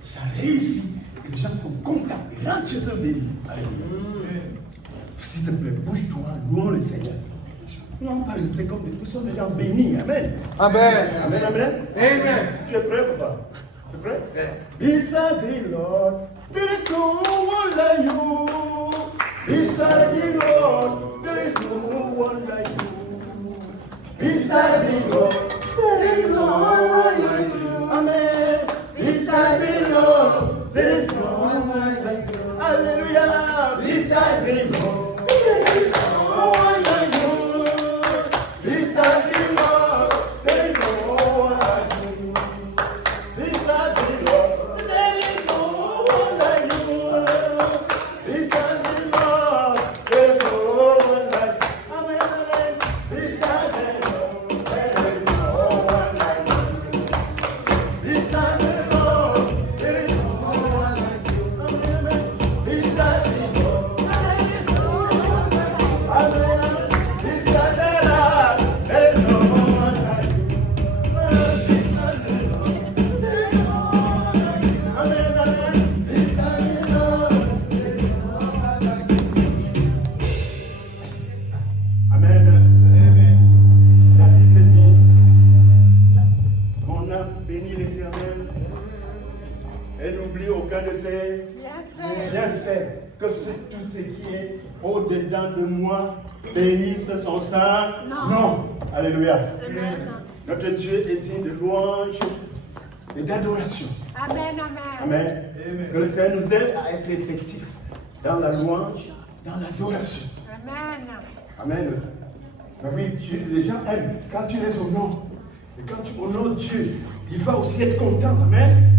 ça réussit, que les gens sont contents, ils rentrent chez eux bénis. S'il te plaît, bouge-toi, louons le Seigneur. Non, pas rester comme des... Nous sommes des gens bénis, amen. Amen. Amen, amen. Amen. Tu es prêt, papa? Tu es prêt? Beside the Lord, there is no one like you. Beside the Lord, there is no one like you. Beside the Lord, there is no one like you. Amen. Beside the Lord, there is no one like you. Hallelujah. Beside the Lord, there is no one like you. Beside the Lord, there is no one like you. Beside the Lord, there is no one like you. Beside the Lord, there is no one like you. Amen, amen. Beside the Lord, there is no one like you. Beside the Lord, there is no one like you. Amen, amen. Beside the Lord, there is no one like you. Amen. Beside the Lord, there is no one like you. Beside the Lord, there is no one like you. Amen, amen. Beside the Lord, there is no one like you. Amen. Amen. La Bible dit, mon âme bénit l'Éternel et n'oublie aucun de ses bienfaits. Que tout ce qui est au-dedans de moi bénisse son saint nom. Alléluia. Notre Dieu est digne de louange et d'adoration. Amen, amen. Amen. Que le Seigneur nous aide à être effectifs dans la louange, dans l'adoration. Amen. Amen. Mais oui, les gens aiment quand tu es au nom. Et quand tu honores Dieu, il va aussi être content. Amen.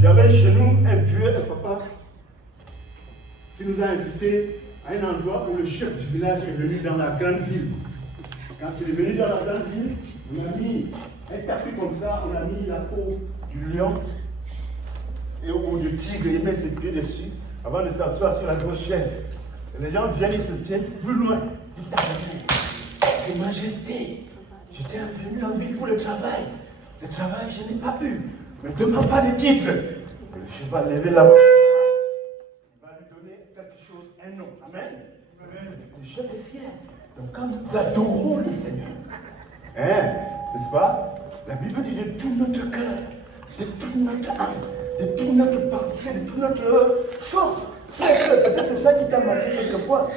J'avais chez nous un vieux papa qui nous a invités à un endroit où le chef du village est venu dans la grande ville. Quand il est venu dans la grande ville, on a mis un tapis comme ça, on a mis la peau du lion ou du tigre, il met ses pieds dessus avant de s'asseoir sur la grosse chaise. Et les gens viennent, ils se tiennent plus loin. Ils tapent. Majesté, j'étais venu en ville pour le travail. Le travail, je n'ai pas eu. Mais ne demande pas de titre. Je vais lever la main. Il va lui donner quelque chose, un nom. Amen. Je suis fier. Donc quand nous adorons le Seigneur, n'est-ce pas? La Bible dit de tout notre cœur, de toute notre âme, de toute notre pensée, de toute notre force. Frère, peut-être c'est ça qui t'a manqué quelquefois.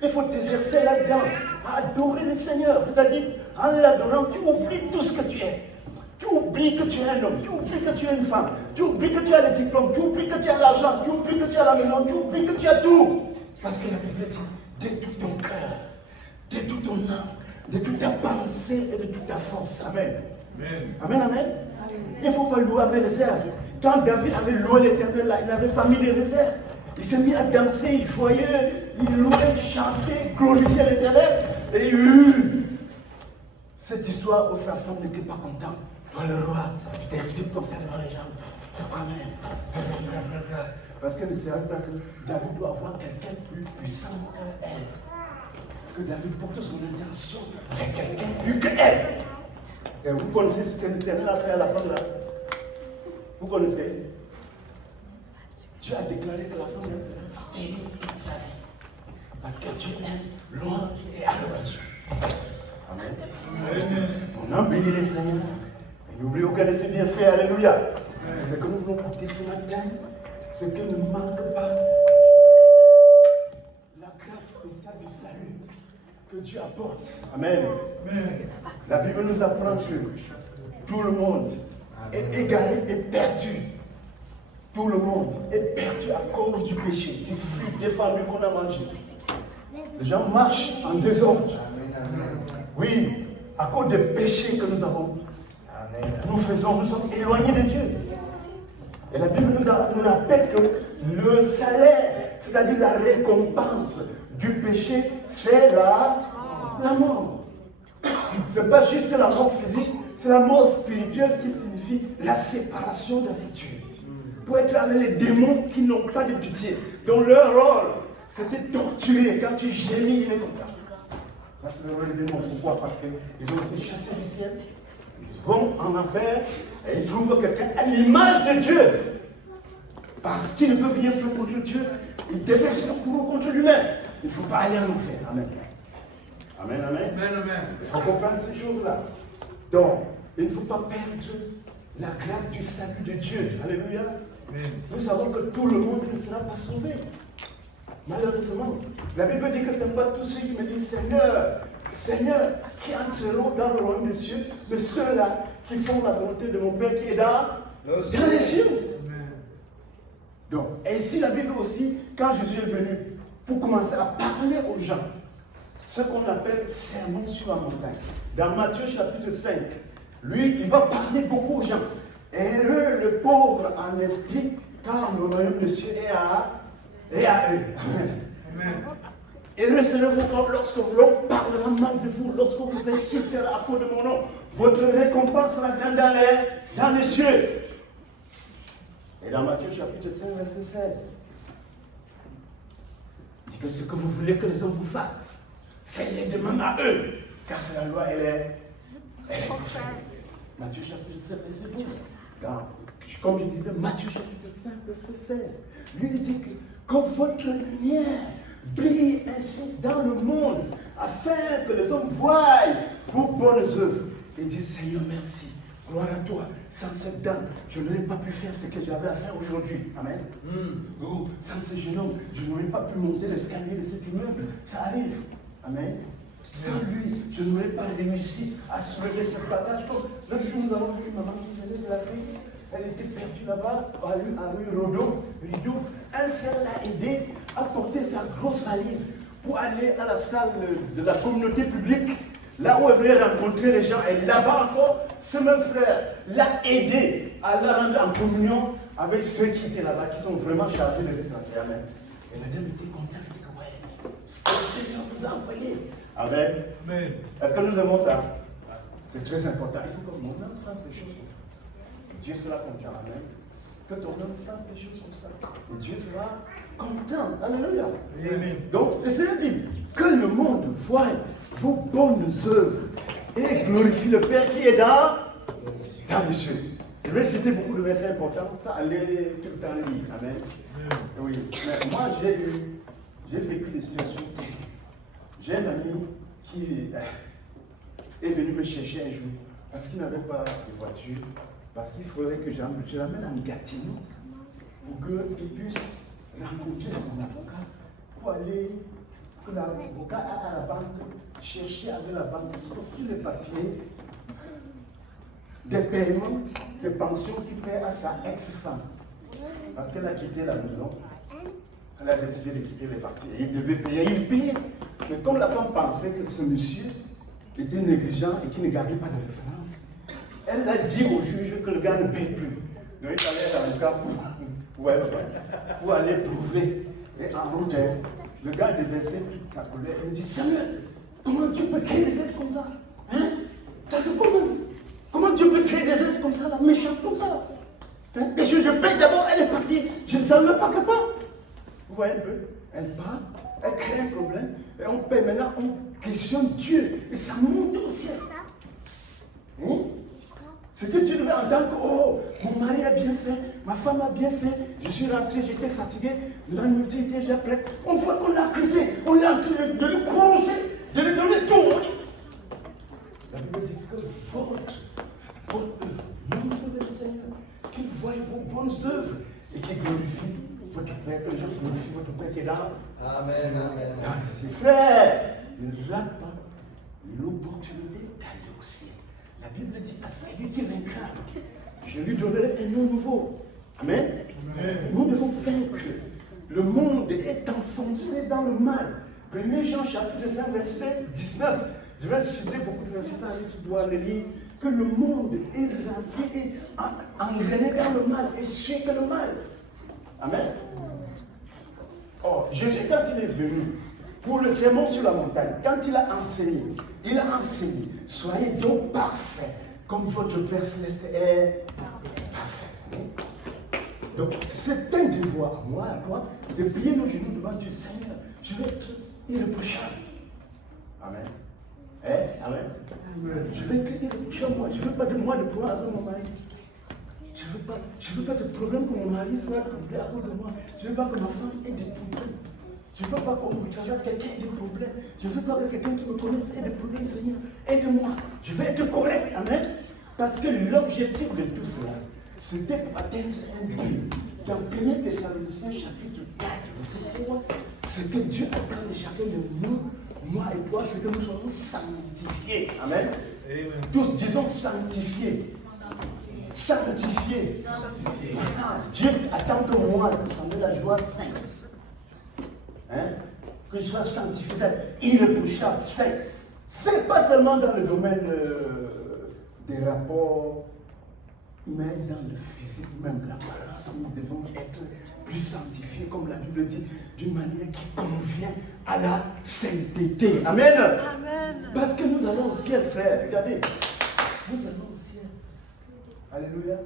Il faut t'exercer là-dedans, à adorer le Seigneur. C'est-à-dire, en l'adorant, tu oublies tout ce que tu es. Tu oublies que tu es un homme, tu oublies que tu es une femme, tu oublies que tu as les diplômes, tu oublies que tu as l'argent, tu oublies que tu as la maison, tu oublies que tu as tout. Parce que la Bible dit, de tout ton cœur, de toute ton âme, de toute ta pensée et de toute ta force. Amen. Amen, amen. Il ne faut pas louer avec réserve. Quand David avait loué l'Éternel, là, il n'avait pas mis de réserve. Il s'est mis à danser, joyeux, il louait, chantait, glorifiait l'Éternel. Et il y a eu cette histoire où sa femme n'était pas contente. Toi, le roi, tu t'excites comme ça devant les gens. C'est quoi même? Parce qu'elle ne savait pas que David doit avoir quelqu'un plus puissant qu'elle. Que David porte son intention vers quelqu'un plus qu'elle. Et vous connaissez ce que l'Éternel a fait à la fin de la... Vous connaissez? Dieu a déclaré que la femme est stérile toute sa vie. Parce que Dieu aime louange et adoration. Amen. On a béni le Seigneur. Et n'oubliez aucun de ses bienfaits. Alléluia. Ce que nous voulons porter ce matin, c'est que ne manque pas la grâce spéciale du salut que Dieu apporte. Amen. La Bible nous apprend que tout le monde est égaré et perdu. Tout le monde est perdu à cause du péché, du fruit des familles qu'on a mangé. Les gens marchent en désordre. Oui, à cause des péchés que nous avons. Nous sommes éloignés de Dieu. Et la Bible nous rappelle que le salaire, c'est-à-dire la récompense du péché, c'est la mort. Ce n'est pas juste la mort physique, c'est la mort spirituelle qui signifie la séparation d'avec Dieu. Pour être avec les démons qui n'ont pas de pitié, dont leur rôle, c'était torturer. Quand tu gémis, il est comme ça. Ça, c'est le rôle des démons. Pourquoi? Parce qu'ils ont été chassés du ciel. Ils vont en enfer et ils trouvent quelqu'un à l'image de Dieu. parce qu'il ne peut rien faire contre Dieu, il devait se courir contre lui-même. Il ne faut pas aller en enfer. Amen. Amen, amen. Il faut comprendre ces choses-là. Donc, il ne faut pas perdre la grâce du salut de Dieu. Alléluia. Nous savons que tout le monde ne sera pas sauvé. Malheureusement, la Bible dit que ce n'est pas tous ceux qui me disent Seigneur, Seigneur, qui entreront dans le royaume des cieux, mais ceux-là qui font la volonté de mon Père qui est dans les cieux. Donc, ainsi la Bible aussi, quand Jésus est venu pour commencer à parler aux gens, ce qu'on appelle sermon sur la montagne. Dans Matthieu chapitre 5, lui, il va parler beaucoup aux gens. Heureux le pauvre en esprit, car le royaume des cieux est à eux. Amen. Heureux serez-vous lorsque l'on parlera mal de vous, lorsque vous insultera à cause de mon nom. Votre récompense sera grande dans les cieux. Et dans Matthieu chapitre 5, verset 16, il dit que ce que vous voulez que les hommes vous fassent, faites-les de même à eux, car c'est la loi, elle est prophète. Matthieu chapitre 5, verset 12. Comme je disais, Matthieu chapitre 5, verset 16. Lui, il dit que votre lumière brille ainsi dans le monde, afin que les hommes voient vos bonnes œuvres et disent Seigneur, merci, gloire à toi. Sans cette dame, je n'aurais pas pu faire ce que j'avais à faire aujourd'hui. Amen. Oh, sans ce jeune homme, je n'aurais pas pu monter l'escalier de cet immeuble. Ça arrive. Amen. Sans lui, je n'aurais pas réussi à soulever cette bagage. L'autre jour, nous avons vu une maman qui venait de l'Afrique. Elle était perdue là-bas, à rue Rideau. Un frère l'a aidé à porter sa grosse valise pour aller à la salle de la communauté publique, là où elle voulait rencontrer les gens. Et là-bas encore, ce même frère l'a aidé à la rendre en communion avec ceux qui étaient là-bas, qui sont vraiment chargés des étrangers. Amen. Et la dame était contente, elle dit que ouais, le Seigneur vous a envoyé. Amen. Amen. Est-ce que nous aimons ça? C'est très important. Il faut que mon homme fasse des choses comme ça. Dieu sera content. Amen. Que ton homme fasse des choses comme ça. Et Dieu sera content. Alléluia. Amen. Donc, le Seigneur dit que le monde voie vos bonnes œuvres et glorifie le Père qui est dans les cieux. Je vais citer beaucoup de versets importants. Ça, allez tout le temps lire. Amen. Oui. Mais moi, j'ai vécu des situations. J'ai un ami qui est venu me chercher un jour parce qu'il n'avait pas de voiture, parce qu'il faudrait que je l'amène en Gatineau pour qu'il puisse rencontrer son avocat pour aller, que l'avocat à la banque, chercher avec la banque, sortir les papiers des paiements, des pensions qu'il paie à sa ex-femme. Parce qu'elle a quitté la maison. Elle a décidé de quitter les parties. Et il devait payer, il payait. Mais comme la femme pensait que ce monsieur était négligent et qu'il ne gardait pas de référence, elle a dit au juge que le gars ne paye plus. Donc il fallait être avocat pour aller prouver. Et en route, le gars déversait toute sa colère. Il dit Samuel, comment Dieu peut créer des êtres comme ça? Hein? Ça c'est comment Dieu peut créer des êtres comme ça, là, méchants comme ça? Hein? Et je paye d'abord, elle est partie. Je ne savais même pas qu'elle part. Vous voyez un peu? Elle part, elle crée un problème, et on paie maintenant, on questionne Dieu, et ça monte au ciel. Hein? C'est que Dieu devait entendre que, oh, mon mari a bien fait, ma femme a bien fait, je suis rentré, j'étais fatigué, la nuitée était déjà prête. On voit qu'on l'a accusé, on l'a en train de le croiser, de lui donner tout. La Bible dit que votre bonne œuvre, non, le Seigneur, qu'il voie vos bonnes œuvres et qu'il glorifie votre Père, que les gens glorifient votre Père qui est là. Amen, amen. Mes frères, ne rate pas l'opportunité d'aller au ciel. La Bible dit à celui qui vaincra, je lui donnerai un nom nouveau. Amen. Amen. Nous devons vaincre. Le monde est enfoncé dans le mal. 1 Jean chapitre 5, verset 19. Je vais citer beaucoup de versets, ça, tu dois le lire. Que le monde est engrainé dans le mal et suit que le mal. Amen. Or, Jésus, quand il est venu pour le sermon sur la montagne, quand il a enseigné, soyez donc parfaits, comme votre Père Céleste est parfait. Donc, c'est un devoir à moi, à toi, de plier nos genoux devant Dieu. Seigneur, je vais être irréprochable. Amen. Amen. Je vais être irréprochable, moi. Je ne veux pas de moi de pouvoir avec mon mari. Je veux pas de problème que mon mari soit complet à cause de moi. Je ne veux pas que ma femme ait des problèmes. Je ne veux pas qu'on me travaille quelqu'un ait des problèmes. Je ne veux pas que quelqu'un qui me connaisse ait des problèmes, Seigneur. Aide-moi. Je veux être correct. Amen. Parce que l'objectif de tout cela, c'était pour atteindre un but. Dans 1 Thessaloniciens chapitre 4, verset 3, ce que Dieu attend de chacun de nous, moi et toi, c'est que nous soyons sanctifiés. Amen. Tous disons sanctifiés. Sanctifiés. Dieu attend que moi, ressemble à la joie sainte. Hein? Que je sois sanctifié, irréprochable, saint. C'est pas seulement dans le domaine des rapports, mais dans le physique, même l'apparence, nous devons être plus sanctifiés, comme la Bible dit, d'une manière qui convient à la sainteté. Amen. Amen. Parce que nous allons au ciel, frère. Regardez, nous allons au ciel. Alléluia.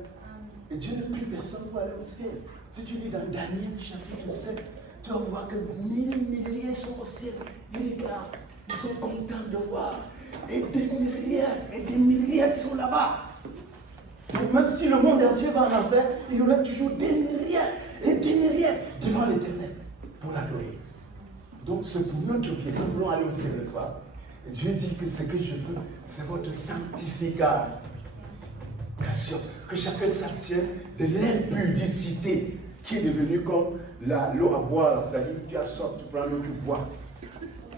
Et Dieu ne plus personne pour aller au ciel. Si tu lis dans Daniel chapitre 7, tu vas voir que milliers sont au ciel. Ils regardent, ils sont contents de voir. Et des milliards sont là-bas. Et même si le monde entier va en enfer, il y aura toujours des milliards et des milliards devant l'Éternel pour l'adorer. Donc c'est pour notre objectif. Nous voulons aller au ciel ce soir. Et Dieu dit que ce que je veux, c'est votre sanctification. Que chacun s'abstienne de l'impudicité qui est devenue comme l'eau à boire. C'est-à-dire que tu as soif, tu prends l'eau, tu bois.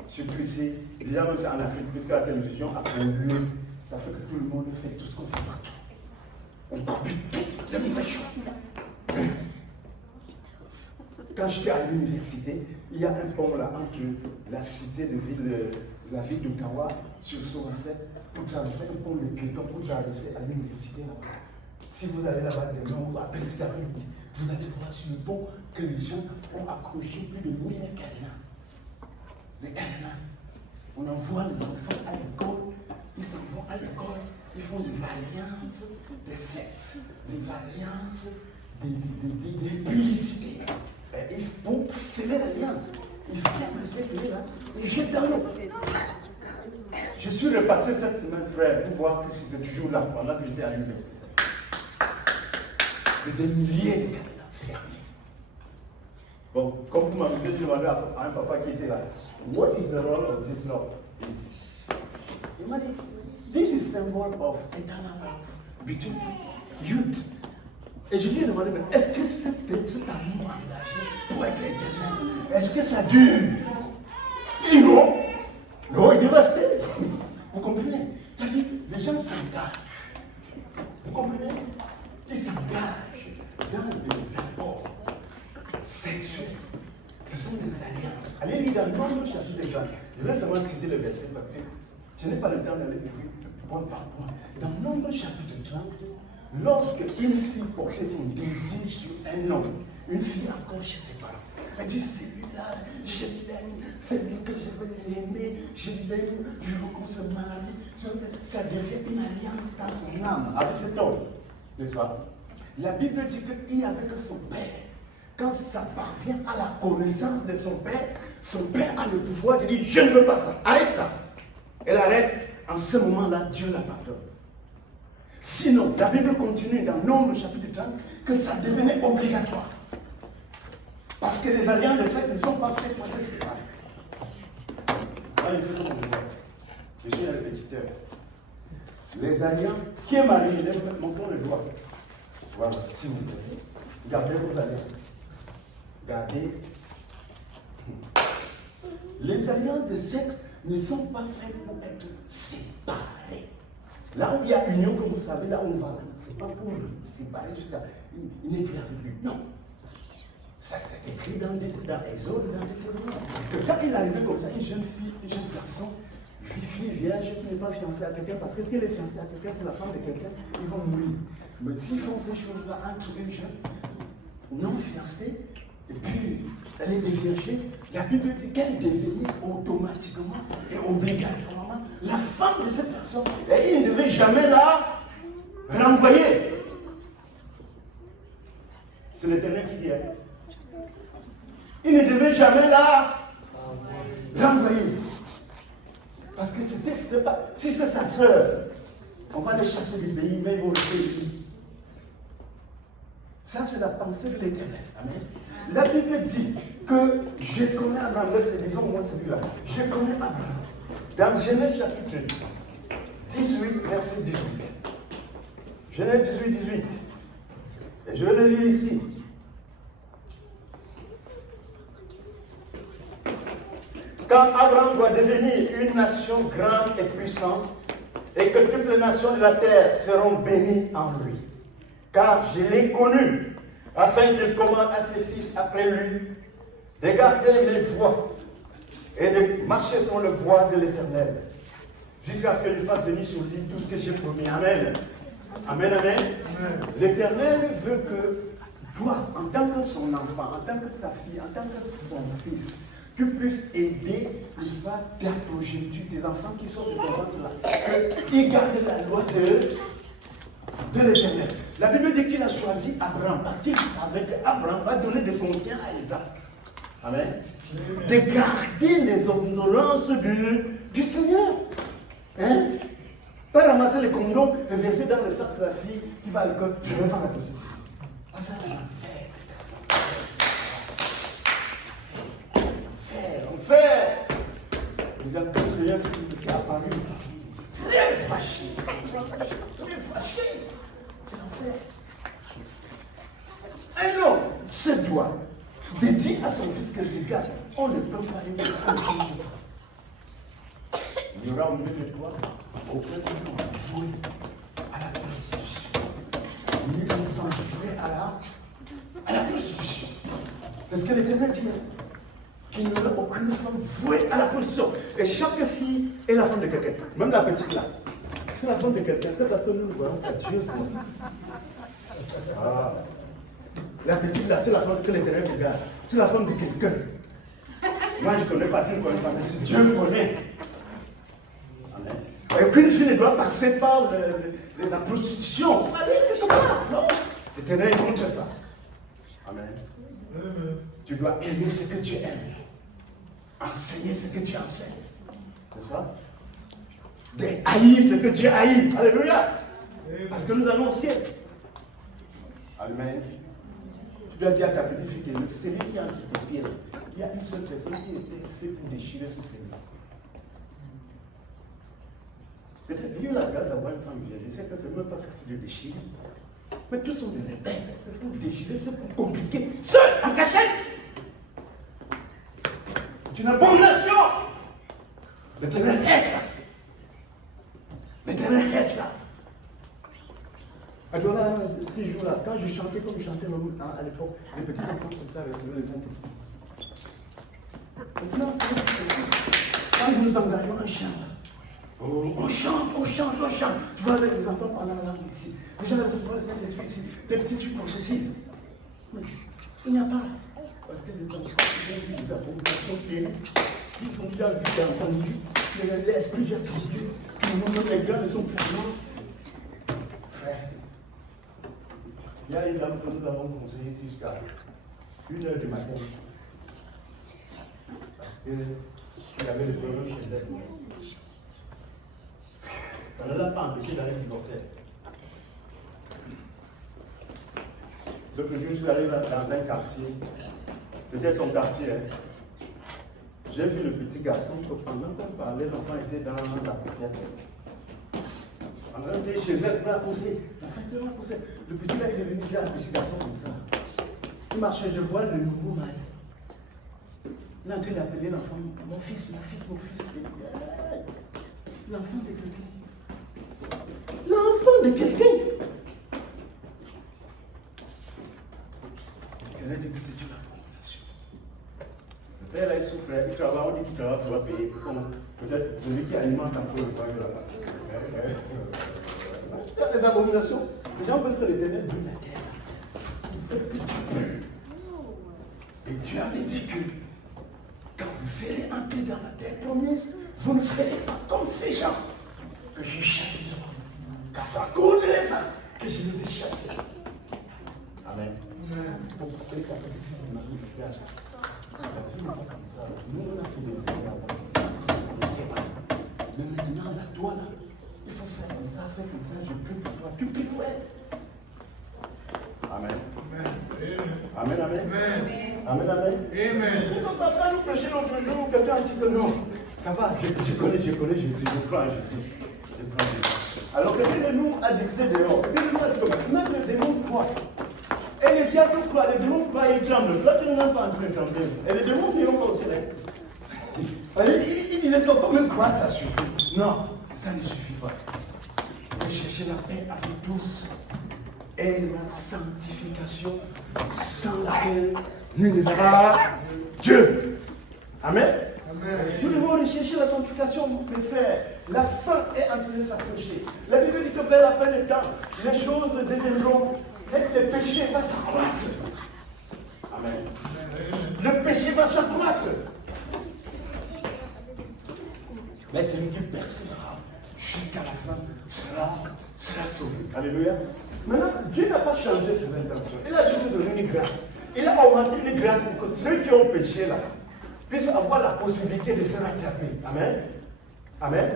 Surtout ici, déjà même en Afrique, puisque la télévision a pollué, ça fait que tout le monde fait tout ce qu'on fait partout. On copie tout, de nouvelles choses. Quand j'étais à l'université, il y a un pont là entre la cité de ville, la ville de Kawa, sur Soraset, pour traverser un pont de piétons, pour traverser à l'université là-bas. Si vous allez là-bas demain ou après cet après-midi, vous allez voir sur le pont que les gens ont accroché plus de 1000 cadenas. Les cadenas. On envoie les enfants à l'école, ils s'en vont à l'école, ils font des alliances, des sectes, des alliances, des publicités. Et pour sceller l'alliance, ils ferment le cercle là, ils jettent dans l'eau. Je suis repassé cette semaine, frère, pour voir si c'est toujours là, pendant que j'étais à l'université. Des milliers de cadenas fermés. Bon, comme vous m'avez demandé à un papa qui était là, what is the role of this law? Il m'a dit, this is the symbol of eternal life between youth. Et je lui ai demandé, mais est-ce que cet amour engagé pour être éternel, est-ce que ça dure? Et non. Non, il est resté. Vous comprenez? C'est-à-dire, les gens s'engagent. Vous comprenez? Ils s'engagent dans les rapports sexuels. Ce sont des alliances. Allez lire dans le Nombre chapitre 30. Je vais seulement citer le verset parce que je n'ai pas le temps d'aller ouvrir point par point. Dans le Nombre chapitre 30, lorsque une fille portait son désir sur un homme, une fille encore chez ses parents, elle dit, celui-là, je l'aime, c'est lui que je veux l'aimer, je l'aime, je veux qu'on se marie. Ça devient une alliance dans son âme avec cet homme, n'est-ce pas? La Bible dit qu'il y avait que son père. Quand ça parvient à la connaissance de son père a le pouvoir de dire, je ne veux pas ça, arrête ça. Elle arrête, en ce moment-là, Dieu la pardonne. Sinon, la Bible continue dans Nombre chapitre 30 que ça devenait obligatoire. Parce que les alliances de sexe ne sont pas faites pour être séparées. Moi, je fais comme je vois. Je suis un répétiteur. Les alliances, qui est marié, montrons le doigt. Voilà, s'il vous plaît. Gardez vos alliances. Gardez. Les alliances de sexe ne sont pas faites pour être séparées. Là où il y a union, comme vous savez, là où on va, c'est pas pour le séparer jusqu'à. Il n'est plus avec lui. Non. Ça c'est écrit dans Exode, dans Deutéronome. Que quand il est arrivé comme ça, une jeune fille, un jeune garçon, une fille vierge qui n'est pas fiancée à quelqu'un, parce que si elle est fiancée à quelqu'un, c'est la femme de quelqu'un, ils vont mourir. Mais s'ils font ces choses-là entre une jeune non fiancée, et puis elle est déviergée, la Bible dit qu'elle devenait automatiquement et obligatoirement la femme de cette personne. Et il ne devait jamais la renvoyer. C'est l'Éternel qui dit. Il ne devait jamais la renvoyer. Parce que c'était pas. Si c'est sa sœur, on va les chasser du pays, mais ils vont le payer. Ça, c'est la pensée de l'Éternel. Amen. La Bible dit que je connais Abraham. Disons moi celui-là. Je connais Abraham. Dans Genèse chapitre 18, verset 18. Genèse 18, 18. Et je le lis ici. Quand Abraham doit devenir une nation grande et puissante, et que toutes les nations de la terre seront bénies en lui. Car je l'ai connu, afin qu'il commande à ses fils après lui de garder les voies et de marcher sur le voie de l'Éternel, jusqu'à ce que je fasse venir sur lui tout ce que j'ai promis. Amen. Amen, amen. L'Éternel veut que toi, en tant que son enfant, en tant que sa fille, en tant que son fils, tu puisses aider, n'est-ce pas, ta progéniture, tes enfants qui sont de ton ventre là, qu'ils gardent la loi de l'Éternel. La Bible dit qu'il a choisi Abraham parce qu'il savait qu'Abraham va donner des conseils à Isaac. Amen. De garder les ordonnances du Seigneur. Hein? Pas ramasser les condoms et verser dans le sac de la fille qui va à l'école. Je ne veux pas la prostitution. Ah, ça, c'est l'enfer. Enfer. Regarde, le Seigneur s'est apparu. Très fâché. Très fâché. C'est l'enfer. Un homme se doit de dire à son fils que regarde, on ne peut pas une seule. Il y aura au milieu de toi aucun enfant voué à la prostitution. Ni enfant voué à la prostitution. C'est ce que l'Éternel dit. Qu'il n'y aura aucune femme vouée à la prostitution. Et chaque fille est la femme de quelqu'un. Même la petite là. C'est la femme de quelqu'un. C'est parce que nous ne voyons pas Dieu. Ah. La petite là, c'est la femme que l'Éternel regarde. C'est la femme de quelqu'un. Moi, je ne connais pas, tu ne connais pas, mais c'est Dieu me connaît. Amen. Et qu'une fille ne doit passer par la prostitution. Allez, quelque part. Non. L'Éternel est contre ça. Amen. Tu dois aimer ce que tu aimes. Enseigner ce que tu enseignes. N'est-ce pas? De haïr ce que tu haïs. Alléluia. Parce que nous allons au ciel. Amen. Tu dois dire à ta petite fille que le celui qui a entre tes pieds, il y a une seule personne qui était faite pour déchirer ce celui-là. Peut-être Dieu la garde d'avoir une femme vierge. Je sais que c'est même pas facile de déchirer. Mais tous sont des rebelles. Il faut déchirer, c'est pour compliquer. Seul, en cachette. C'est une abomination. L'Éternel est ça. L'Éternel est ça. Alors là, ces jours-là, quand je chantais comme je chantais à l'époque, les petits enfants comme ça recevaient le Saint-Esprit. Maintenant, c'est quand nous nous engageons un chant, on chante. Tu vois les enfants parlant la langue ici. Les gens recevront le Saint-Esprit ici. Les petits, tu prophétises. Mais il n'y a pas. Parce que les enfants qui ont vu des abominations qu'ils ont déjà vu et entendu, l'esprit déjà troublé, que les gars ne sont plus blancs. Frère, il y a une dame que nous avons conseillée ici jusqu'à 1h du matin. Parce qu'il y avait des problèmes chez elle. Ça ne l'a pas empêché d'aller divorcer. L'autre jour, je suis allé dans un quartier. C'était son quartier. J'ai vu le petit garçon que pendant qu'on parlait, l'enfant était dans la poussière. Pendant qu'il était chez elle, il m'a poussé. Le petit gars est devenu déjà un petit garçon comme ça. Il marchait, je vois le nouveau mari. Il est en train d'appeler l'enfant, mon fils. L'enfant de quelqu'un. L'enfant de quelqu'un. Elle a dit que c'est une abomination. Le père là, il souffrait, il travaille, on dit qu'il travaille, tu vas payer. Peut-être celui qui alimente un peu le foyer là-bas. Il y a des abominations. Les gens veulent que l'Éternel brûle la terre. Il faut que tu brûles. Et Dieu avait dit que quand vous serez entrés dans la terre promise, vous ne ferez pas comme ces gens que j'ai chassés. Car c'est à cause de les uns que je les ai chassés. Amen. Pour que les capacités de ma vie soient ça. La vie n'est pas comme ça. Nous, on a fait des erreurs avant. Mais c'est pas. Mais maintenant, là, toi, là, il faut faire comme ça, je prie pour toi. Tu pries pour elle. Amen. Amen, amen. Amen, amen. Amen. Quand nous prêchons l'autre jour, quelqu'un dit que non. Ça va, je connais Jésus, je crois en Jésus. Alors quelqu'un de nous a décidé dehors. Quelqu'un de nous a dit que même le démon croit. Et le diable croit, le démon croit et il tremble. Toi, tu n'es même pas en train de trembler. Et les démons qui ont considéré. Il disait que comme croire, ça suffit. Non, ça ne suffit pas. De chercher la paix avec tous et la sanctification sans laquelle nous ne verrons pas Dieu. Amen. Amen. Nous devons rechercher la sanctification, mes frères. La fin est en train de s'approcher. La Bible dit que vers la fin des temps, les choses deviendront, et le péché va s'accroître. Amen. Le péché va s'accroître. Mais celui qui persévérera jusqu'à la fin sera sauvé. Alléluia. Maintenant, Dieu n'a pas changé ses intentions. Il a juste donné une grâce. Il a augmenté une grâce pour que ceux qui ont péché là puissent avoir la possibilité de se rattraper. Amen. Amen.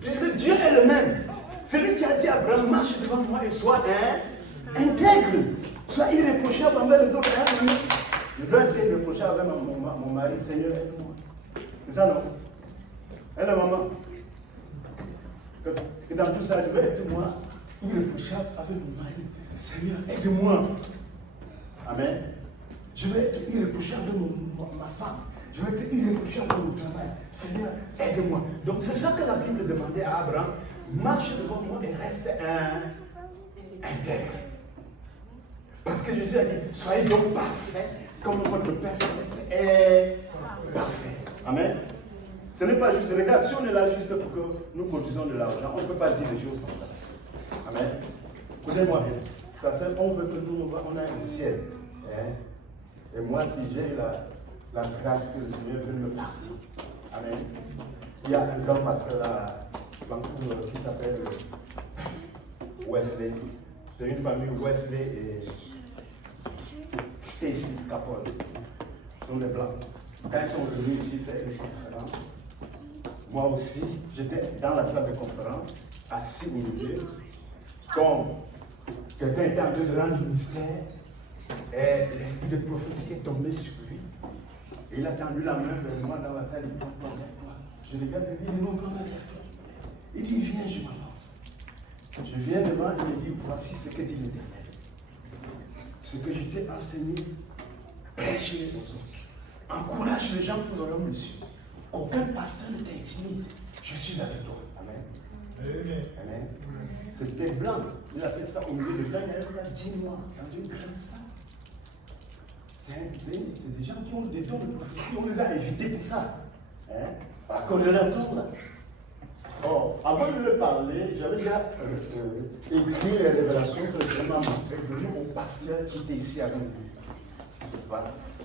Puisque Dieu est le même. Celui qui a dit à Abraham, marche devant moi et sois intègre. Sois irréprochable envers les autres. Je dois être irréprochable avec mon mari, Seigneur, aide-moi. C'est ça, non? Et la maman? Et dans tout ça, je vais être moi irréprochable avec mon mari. Seigneur, aide-moi. Amen. Je vais être irréprochable avec ma femme. Je vais être irréprochable avec mon travail. Seigneur, aide-moi. Donc c'est ça que la Bible demandait à Abraham. Marche devant moi et reste intègre. Parce que Jésus a dit, soyez donc parfaits comme votre Père Céleste est parfait. Amen. Ce n'est pas juste, regarde, si on est là juste pour que nous produisons de l'argent, on ne peut pas dire des choses comme ça. Amen. Écoutez-moi bien. Parce qu'on veut que nous, on a un ciel. Hein? Et moi, si j'ai la grâce que le Seigneur veut me partir. Amen. Il y a un grand pasteur à Vancouver qui s'appelle Wesley. C'est une famille Wesley et Stacy Capone. Ce sont des blancs. Quand ils sont venus ici faire une conférence, moi aussi, j'étais dans la salle de conférence, assis au milieu, comme quelqu'un était en train de rendre le mystère, et l'esprit de prophétie est tombé sur lui. Et il a tendu la main vers moi dans la salle, il dit, lève-toi. Je regarde, il dit, non, comment lève-toi? Il dit, viens, je m'avance. Je viens devant, il me dit, voici ce que dit l'Éternel. Ce que je t'ai enseigné, prêche-les aux autres. Encourage les gens pour le royaume des cieux. Aucun pasteur ne t'intimide. Je suis avec toi. Amen. Amen. C'était blanc. Il a fait ça au milieu de blanc. Il y a 10 mois dans une grande salle. C'est des gens qui ont des dons de prophétie. On les a invités pour ça. À cause de leur tour là. Or, avant de le parler, j'avais déjà écrit les révélations que le Seigneur m'a données au pasteur qui était ici avec nous.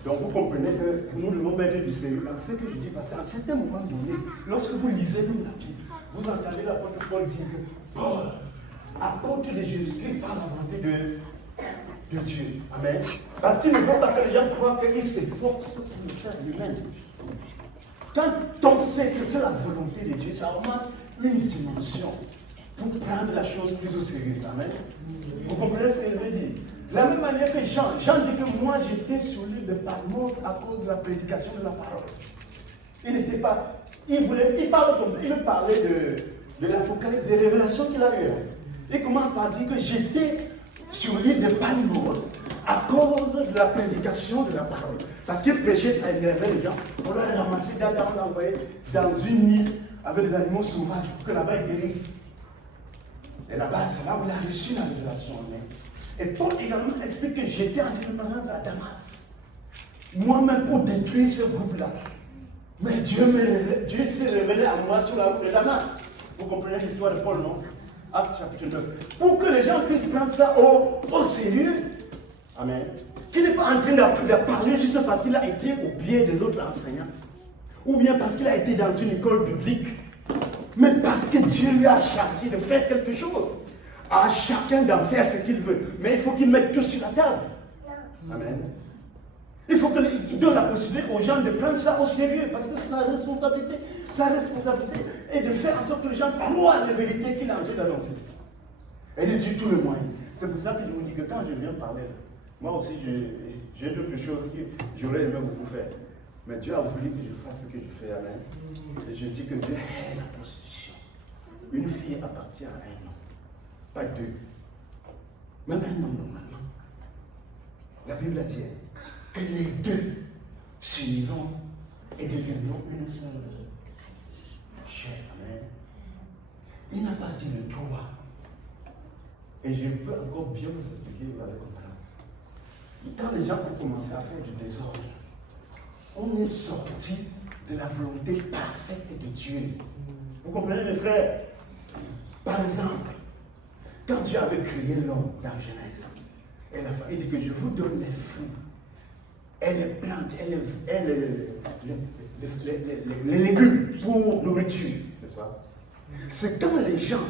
Donc vous comprenez que nous devons mettre du sérieux dans ce que je dis, parce qu'à un certain moment donné, lorsque vous lisez même la Bible, vous entendez l'apôtre Paul dire que Paul, apôtre de Jésus-Christ par la volonté de Dieu. Amen. Parce qu'il ne faut pas que les gens croient qu'il s'efforce pour le faire lui-même. Quand on sait que c'est la volonté de Dieu, ça augmente une dimension pour prendre la chose plus au sérieux. Amen. Vous comprenez ce que je veux dire? De la même manière que Jean dit que moi j'étais sur l'île de Patmos à cause de la prédication de la parole. Il n'était pas. Il parle comme ça, il me parlait de l'Apocalypse, des révélations qu'il a eues. Il commence par dire que j'étais sur l'île de Patmos à cause de la prédication de la parole. Parce qu'il prêchait, ça énervait les gens. On l'a ramassé, on l'a envoyé dans une île avec des animaux sauvages pour que là-bas ils guérissent. Et là-bas, c'est là où il a reçu la révélation. Et Paul également explique que j'étais en train de me rendre à Damas. Moi-même pour détruire ce groupe-là. Mais Dieu s'est révélé à moi sur la route de Damas. Vous comprenez l'histoire de Paul, non? Acte chapitre 9. Pour que les gens puissent prendre ça au sérieux. Amen. Qu'il n'est pas en train de parler juste parce qu'il a été au pied des autres enseignants. Ou bien parce qu'il a été dans une école publique. Mais parce que Dieu lui a chargé de faire quelque chose. À chacun d'en faire ce qu'il veut. Mais il faut qu'il mette tout sur la table. Amen. Il faut qu'il donne la possibilité aux gens de prendre ça au sérieux. Parce que c'est sa responsabilité. Sa responsabilité est de faire en sorte que les gens croient les vérités qu'il est en train d'annoncer. Et de dire tous les moyens. C'est pour ça que je vous dis que quand je viens parler, Moi aussi, j'ai d'autres choses que j'aurais aimé beaucoup faire. Mais Dieu a voulu que je fasse ce que je fais. Amen. Et je dis que Dieu hait la prostitution. Une fille appartient à un homme, pas deux. Même un homme normalement. La Bible a dit que les deux s'uniront et deviendront une seule chair. Amen. Il n'a pas dit le toi. Et je peux encore bien vous expliquer, vous allez comprendre. Quand les gens ont commencé à faire du désordre, on est sorti de la volonté parfaite de Dieu. Vous comprenez, mes frères? Par exemple, quand Dieu avait créé l'homme dans Genèse, il dit que je vous donne les fruits, et les plantes, et les légumes pour nourriture. N'est-ce pas? C'est quand les gens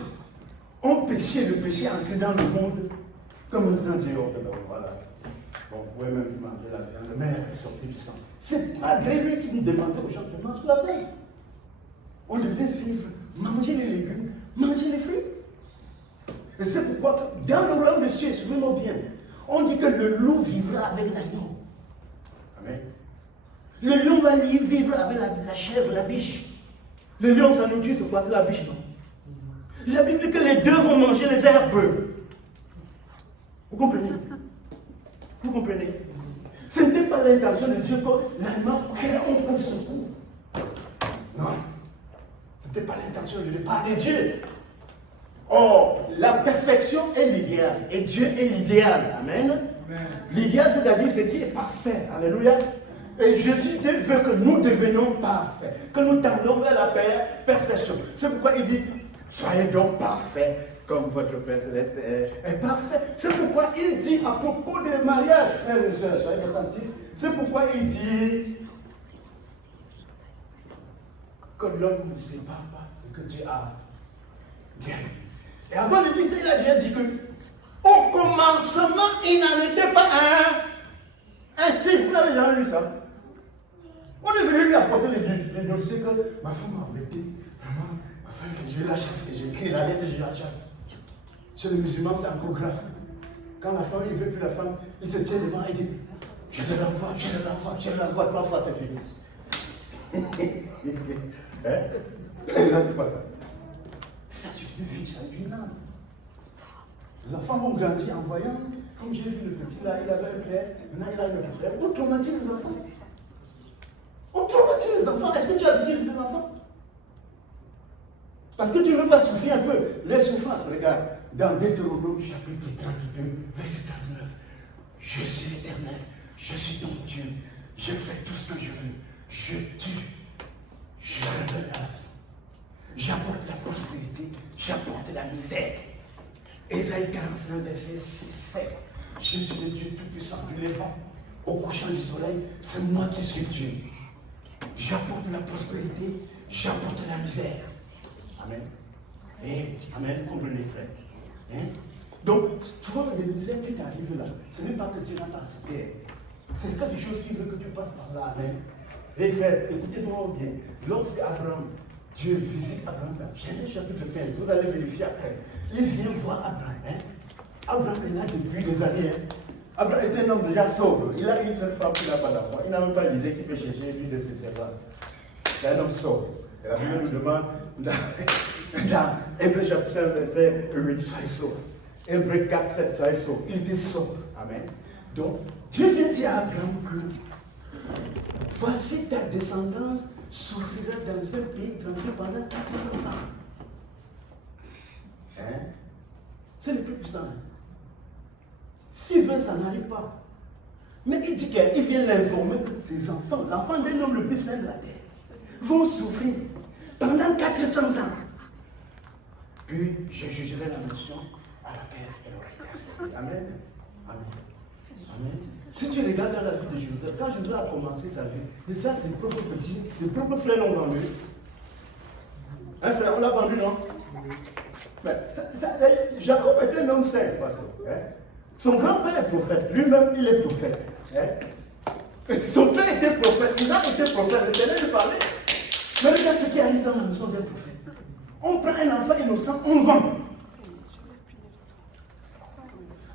ont péché, le péché est entré dans le monde, comme maintenant Dieu ordonne. Voilà. Bon, vous pouvez même manger la viande, mais elle est sortie du sang. C'est malgré lui qui nous demandait aux gens de manger la viande. On devait vivre, manger les légumes, manger les fruits. Et c'est pourquoi, dans le royaume de Dieu, souvenez-moi bien, on dit que le loup vivra avec l'agneau. Amen. Le lion va vivre avec la chèvre, la biche. Le lion, sa nourriture, c'est quoi? C'est la biche, non? La Bible dit que les deux vont manger les herbes. Vous comprenez? Vous comprenez? Ce n'était pas l'intention de Dieu que l'animal crée un peu ce coup. Non. Ce n'était pas l'intention de Dieu, pas de Dieu. Or, la perfection est l'idéal. Et Dieu est l'idéal. Amen. L'idéal, c'est-à-dire ce qui est parfait. Alléluia. Et Jésus veut que nous devenions parfaits. Que nous tendons vers la perfection. C'est pourquoi il dit, soyez donc parfaits comme votre Père Céleste est parfait. C'est pourquoi il dit à propos des mariages, frères et sœurs, soyez attentifs. C'est pourquoi il dit que l'homme ne sépare pas ce que Dieu a bien. Et avant de dire ça, il a déjà dit que au commencement, il n'en était pas un signe. Vous n'avez jamais lu ça? On est venu lui apporter les dossiers que ma femme m'a embêté. Vraiment, ma femme, je la chasse et j'écris la lettre, je la chasse. Chez les musulmans, c'est un peu grave. Quand la femme, il ne veut plus la femme, il se tient devant et dit je te l'envoie, je te l'envoie, je te l'envoie, 3 fois, c'est fini. Hein? C'est pas ça. Ça, c'est une vie, ça, c'est une âme. Les enfants vont grandir en voyant, comme j'ai vu le petit là, il avait un père, maintenant il a un frère. On traumatise les enfants. On traumatise les enfants. Est-ce que tu as habitué tes enfants? Parce que tu ne veux pas souffrir un peu. Les souffrances, regarde, dans Deutéronome chapitre 32, verset 39. Je suis l'Éternel, je suis ton Dieu, je fais tout ce que je veux. Je tue, je redonne la vie. J'apporte la prospérité, j'apporte la misère. Ésaïe 45, verset 6, 7. Je suis le Dieu tout-puissant du levant. Au couchant du soleil, c'est moi qui suis Dieu. J'apporte la prospérité, j'apporte la misère. Amen. Et Amen, comprenez, frère. Hein? Donc, tu vois, les misères qui t'arrivent là, ce n'est pas que Dieu n'a pas accepté. C'est quelque chose qui veut que tu passes par là. Amen. Et frère, écoutez-moi bien. Lorsque Abraham, Dieu visite Abraham, Genèse chapitre 15, vous allez vérifier après. Il vient voir Abraham. Hein? Abraham est là depuis des années. Hein? Abraham était un homme déjà sobre. Il a une seule femme qui n'a pas d'enfant. Il n'a même pas l'idée qu'il peut chercher une de ses servantes. C'est un homme sobre. Et la Bible nous demande dans Hébreux chapitre 5, verset 8, soyez sobre. Hébreux 4, 7, soyez sobre. Il était sobre. Amen. Donc, Dieu vient dire à Abraham que voici ta descendance souffrira dans un pays tranquille pendant 400 ans. Hein? C'est le plus puissant. S'il veut, ça n'arrive pas. Mais il dit qu'il vient l'informer que ses enfants, l'enfant d'un homme le plus saint de la terre, vont souffrir pendant 400 ans. Puis je jugerai la nation à laquelle elle aurait été assemblée. Amen. Amen. Amen. Si tu regardes dans la vie de Joseph, quand Joseph a commencé sa vie, et ça ses propres petits, ses propres frères l'ont vendu. Un frère, on l'a vendu, non? Mais Jacob était un homme saint, hein? Son grand-père est prophète, lui-même il est prophète. Hein? Son père était prophète, Isaac était prophète, l'Éternel lui parlait. Mais regarde ce qui arrive dans la maison d'un prophète. On prend un enfant innocent, on vend.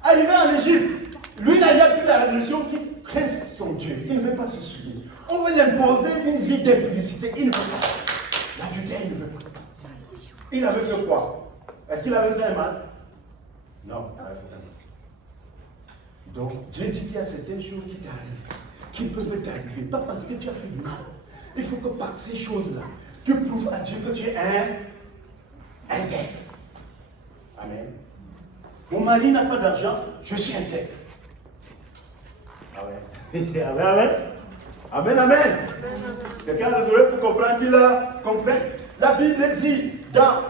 Arrivé en Égypte, Lui, il a déjà pris la religion qui presse son Dieu. Il ne veut pas se souiller. On veut l'imposer une vie d'impudicité. Il ne veut pas. L'adultère, il ne veut pas. Il avait fait quoi? Est-ce qu'il avait fait un mal? Non, il avait fait un mal. Donc, Dieu dit qu'il y a certaines choses qui t'arrivent, qui peuvent t'arriver, pas parce que tu as fait du mal. Il faut que par ces choses-là, tu prouves à Dieu que tu es intègre. Amen. Mon mari n'a pas d'argent, je suis intègre. Amen. Amen, amen. Amen, amen. Quelqu'un a désolé pour comprendre qu'il a compris. La Bible dit dans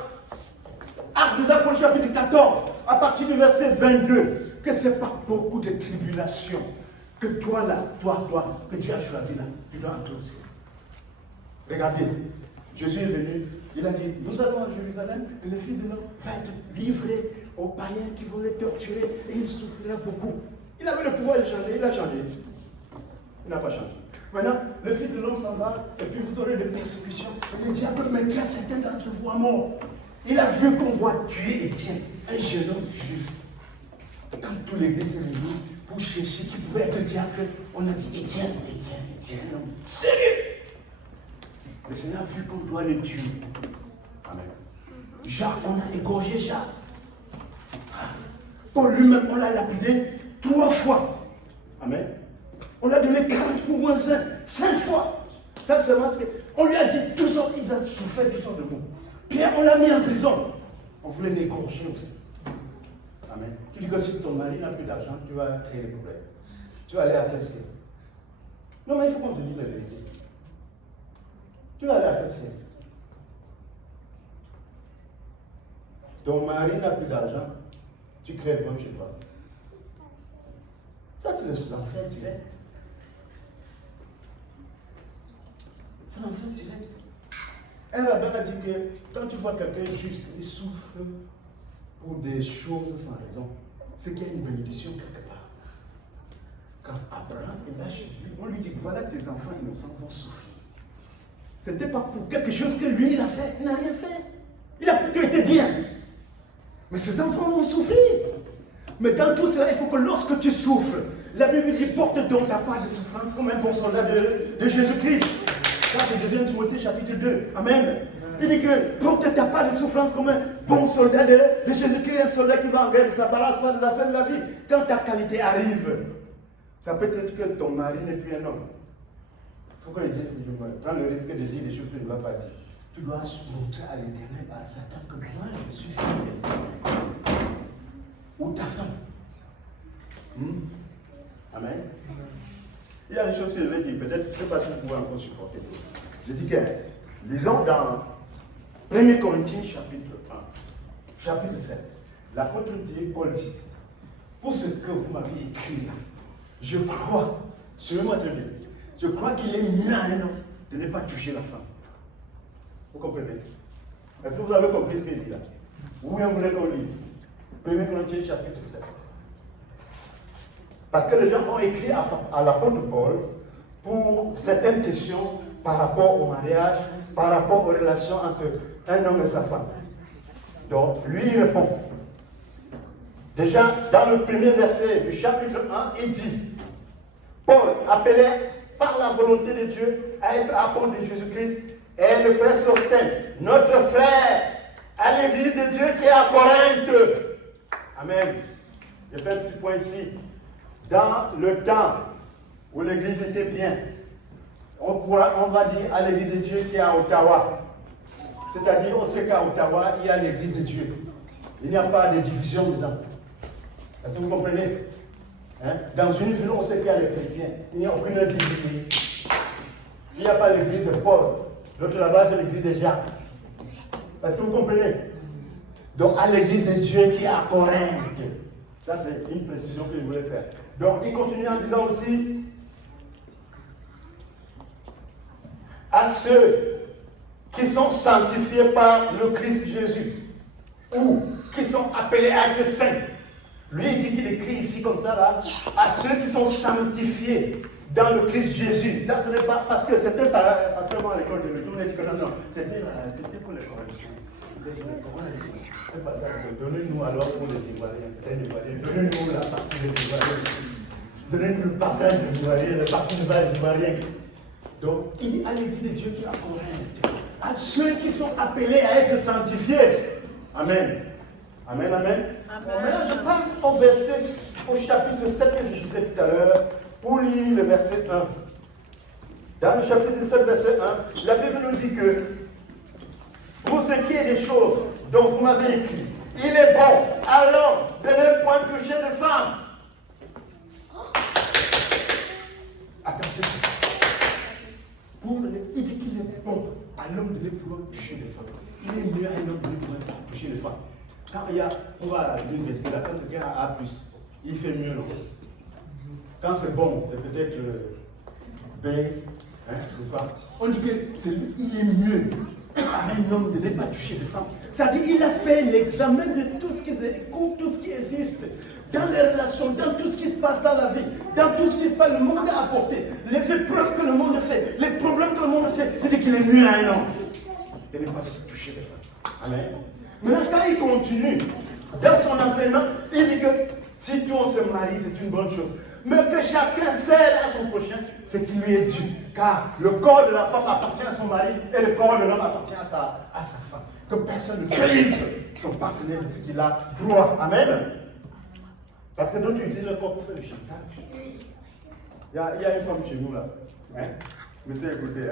Actes des Apôtres chapitre 14, à partir du verset 22, que ce n'est pas beaucoup de tribulations que toi là, toi, que Dieu a choisi là, tu dois endosser. Regardez, Jésus est venu, il a dit, nous allons à Jérusalem et le Fils de l'homme va être livré aux païens qui vont le torturer et il souffrira beaucoup. Il avait le pouvoir de changer, il a changé. Il n'a pas changé. Maintenant, le Fils de l'homme s'en va et puis vous aurez des persécutions. Et le diable mettra certains d'entre vous à mort. Il a vu qu'on va tuer Étienne, un jeune homme juste. Quand toute l'église s'est réunie pour chercher qui pouvait être le diable, on a dit Étienne, non. Sérieux. Le Seigneur a vu qu'on doit le tuer. Amen. Jacques, on a égorgé Jacques. Paul lui-même, on l'a lapidé 3 fois. Amen. On l'a donné 40 pour moins 5 fois. Ça, c'est parce qu'on lui a dit tout ça, il a souffert tout ça de nous. Pierre, on l'a mis en prison. On voulait l'égorger aussi. Amen. Tu dis que si ton mari n'a plus d'argent, tu vas créer des problèmes. Tu vas aller à casser. Non, mais il faut qu'on se dise la vérité. Tu vas aller à casser. Ton mari n'a plus d'argent, tu crées le problème chez toi. Ça, c'est l'enfer direct. C'est l'enfer direct. Un rabbin a dit que quand tu vois quelqu'un juste, il souffre pour des choses sans raison, c'est qu'il y a une bénédiction quelque part. Quand Abraham est là chez lui, on lui dit voilà tes enfants innocents vont souffrir. Ce n'était pas pour quelque chose que lui il a fait, il n'a rien fait. Il a plutôt été bien. Mais ses enfants vont souffrir. Mais dans tout cela, il faut que lorsque tu souffres, la Bible dit porte donc ta part de souffrance comme un bon soldat de Jésus-Christ. Ça, c'est 2 Timothée chapitre 2. Amen. Il dit que porte ta part de souffrance comme un bon soldat de Jésus-Christ, un soldat qui va en guerre, ça ne balance pas des affaires de la vie. Quand ta qualité arrive, ça peut être que ton mari n'est plus un homme. Il faut que Dieu prends le risque de dire des choses que tu ne vas pas dire. Tu dois montrer à l'Éternel, à Satan, que moi je suis fidèle. Ou ta femme. Amen. Il y a des choses que je vais dire, peut-être, je ne sais pas si vous pouvez encore supporter. Je dis que, lisons dans 1 Corinthiens chapitre 1, chapitre 7, l'apôtre dit, Paul dit, pour ce que vous m'avez écrit là, je crois, suivez-moi très bien, je crois qu'il est mieux à un homme de ne pas toucher la femme. Vous comprenez? Est-ce que vous avez compris ce qu'il dit là? Ou bien vous voulez qu'on lise 1 Corinthiens chapitre 7. Parce que les gens ont écrit à l'apôtre Paul pour certaines questions par rapport au mariage, par rapport aux relations entre un homme et sa femme. Donc, lui, il répond. Déjà, dans le premier verset du chapitre 1, il dit, Paul, appelé par la volonté de Dieu à être apôtre de Jésus-Christ, et le frère Sostène, notre frère, à l'église de Dieu qui est à Corinthe. Amen. Je fais un petit point ici. Dans le temps où l'église était bien, on va dire à l'église de Dieu qui est à Ottawa. C'est-à-dire, on sait qu'à Ottawa, il y a l'église de Dieu. Il n'y a pas de division dedans. Est-ce que vous comprenez? Dans une ville, on sait qu'il y a les chrétiens. Il n'y a aucune église. Il n'y a pas l'église de Paul. L'autre là-bas, c'est l'église de Jacques. Est-ce que vous comprenez? Donc, à l'église de Dieu qui est à Corinthe. Ça, c'est une précision que je voulais faire. Donc, il continue en disant aussi à ceux qui sont sanctifiés par le Christ Jésus ou qui sont appelés à être saints. Lui, il dit qu'il écrit ici comme ça, là, à ceux qui sont sanctifiés dans le Christ Jésus. Ça, ce n'est pas parce que c'était parce que moi, à l'école de l'Église, on a dit que non, c'était pour les corrections. Donnez-nous alors pour les Ivoiriens. Donnez-nous la partie des Ivoiriens. donner le passage des Ivoiriens, le partage des Ivoiriens. Donc, il dit à l'église de Dieu qui est à Corinthe, à ceux qui sont appelés à être sanctifiés. Amen. Amen, amen. Maintenant, je passe au chapitre 7 que je disais tout à l'heure, pour lire le verset 1. Dans le chapitre 7, verset 1, la Bible nous dit que pour ce qui est des choses dont vous m'avez écrit, il est bon, alors, de ne point toucher de femme. Attention. Il dit qu'il est bon à l'homme de ne pouvoir toucher les femmes. Il est mieux à l'homme de ne pouvoir toucher les femmes. Quand on va à l'université, là, quand quelqu'un a A+, il fait mieux, non? Quand c'est bon, c'est peut-être B, hein, n'est-ce pas? On dit qu'il est mieux à un homme de ne pas toucher de femmes. C'est-à-dire qu'il a fait l'examen de tout ce qui existe dans les relations, dans tout ce qui se passe dans la vie, dans tout ce qui se passe, le monde a apporté, les épreuves que le monde fait, les problèmes que le monde fait, il dit qu'il est mieux à un homme de ne pas se toucher de femmes. Amen. Maintenant, quand il continue dans son enseignement, il dit que si tout on se marie, c'est une bonne chose. Mais que chacun cède à son prochain ce qui lui est dû. Car le corps de la femme appartient à son mari et le corps de l'homme appartient à sa femme. Que personne ne prive son partenaire de ce qu'il a droit. Amen. Parce que d'autres utilisent le corps pour faire le chantage. Il y a une femme chez nous là. Hein? Monsieur, écoutez.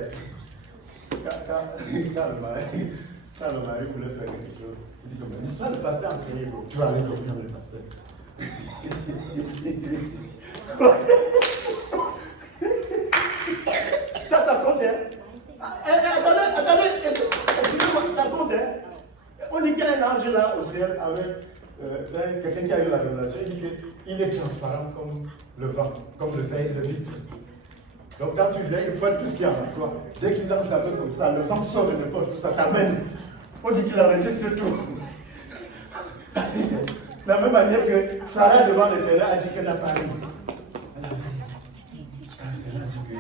Quand le mari voulait faire quelque chose, il dit comme ça. N'est-ce pas le pasteur enseigné? Tu vas aller dormir le pasteur. Ça compte, hein? Attendez, excusez-moi, ça compte, hein? On dit qu'il y a un ange là au ciel avec quelqu'un qui a eu la révélation, il dit qu'il est transparent comme le vent, comme le vitre. Donc quand tu viens, il faut tout ce qu'il y a en toi. Dès qu'il dans ta main comme ça, le sang sort de poche, ça t'amène. On dit qu'il enregistre tout. De la même manière que Sarah devant l'Éternel a dit qu'elle n'a pas ri. Elle a dit que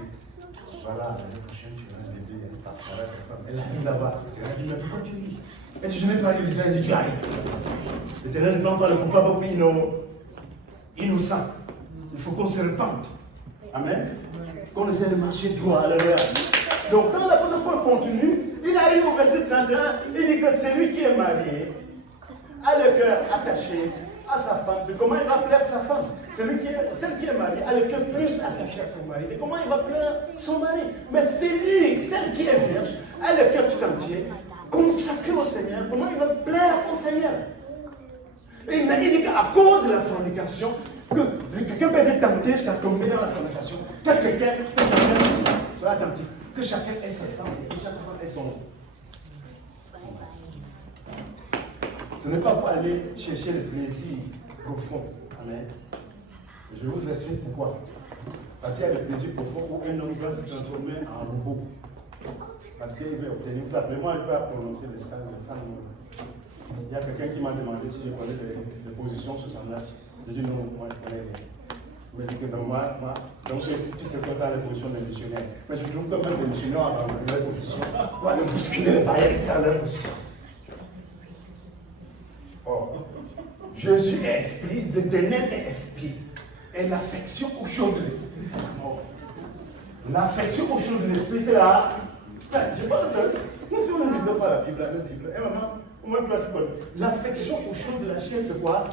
voilà, l'année prochaine tu vas aider ta Sarah, ta femme. Elle a ri là-bas. Elle a dit, mais pourquoi tu ris? Elle dit, je n'ai pas ri. Elle dit, tu as ri. L'Éternel ne prend pas le coupable pour innocent. Il faut qu'on se repente. Amen. Qu'on essaie de marcher droit à l'heure. Donc quand l'apôtre Paul continue, il arrive au verset 31, il dit que celui qui est marié a le cœur attaché à sa femme. De comment il va plaire sa femme? Celle qui est mariée a le cœur plus attaché à son mari. Et comment il va plaire son mari? Mais celle qui est vierge a le cœur tout entier consacré au Seigneur. Comment il va plaire au Seigneur? Et il dit qu'à cause de la fornication, que quelqu'un peut être tenté jusqu'à tomber dans la fornication. Que quelqu'un soit attentif. Que chacun ait sa femme et que chaque femme ait son homme. Ce n'est pas pour aller chercher le plaisir profond. Amen. Je vous explique pourquoi. Parce qu'il y a le plaisir profond où un homme doit se transformer en robot. Parce qu'il veut obtenir ça. Mais moi, je ne peux pas prononcer le sang. Il y a quelqu'un qui m'a demandé si je connais les positions 69. Je dis non, moi je connais rien. Mais je dis que donc tu sais quoi ça, les positions des missionnaires. Mais je trouve que même les missionnaires ont leur position. On va les bousculer les barrières dans leur position. Oh. Jésus est esprit, l'Éternel est esprit. Et l'affection aux choses de l'esprit, c'est la mort. L'affection aux choses de l'esprit, c'est la. Je parle seul. Si on ne lisait pas la Bible, et maman, moi, toi, tu connais. L'affection aux choses de la chair, c'est quoi?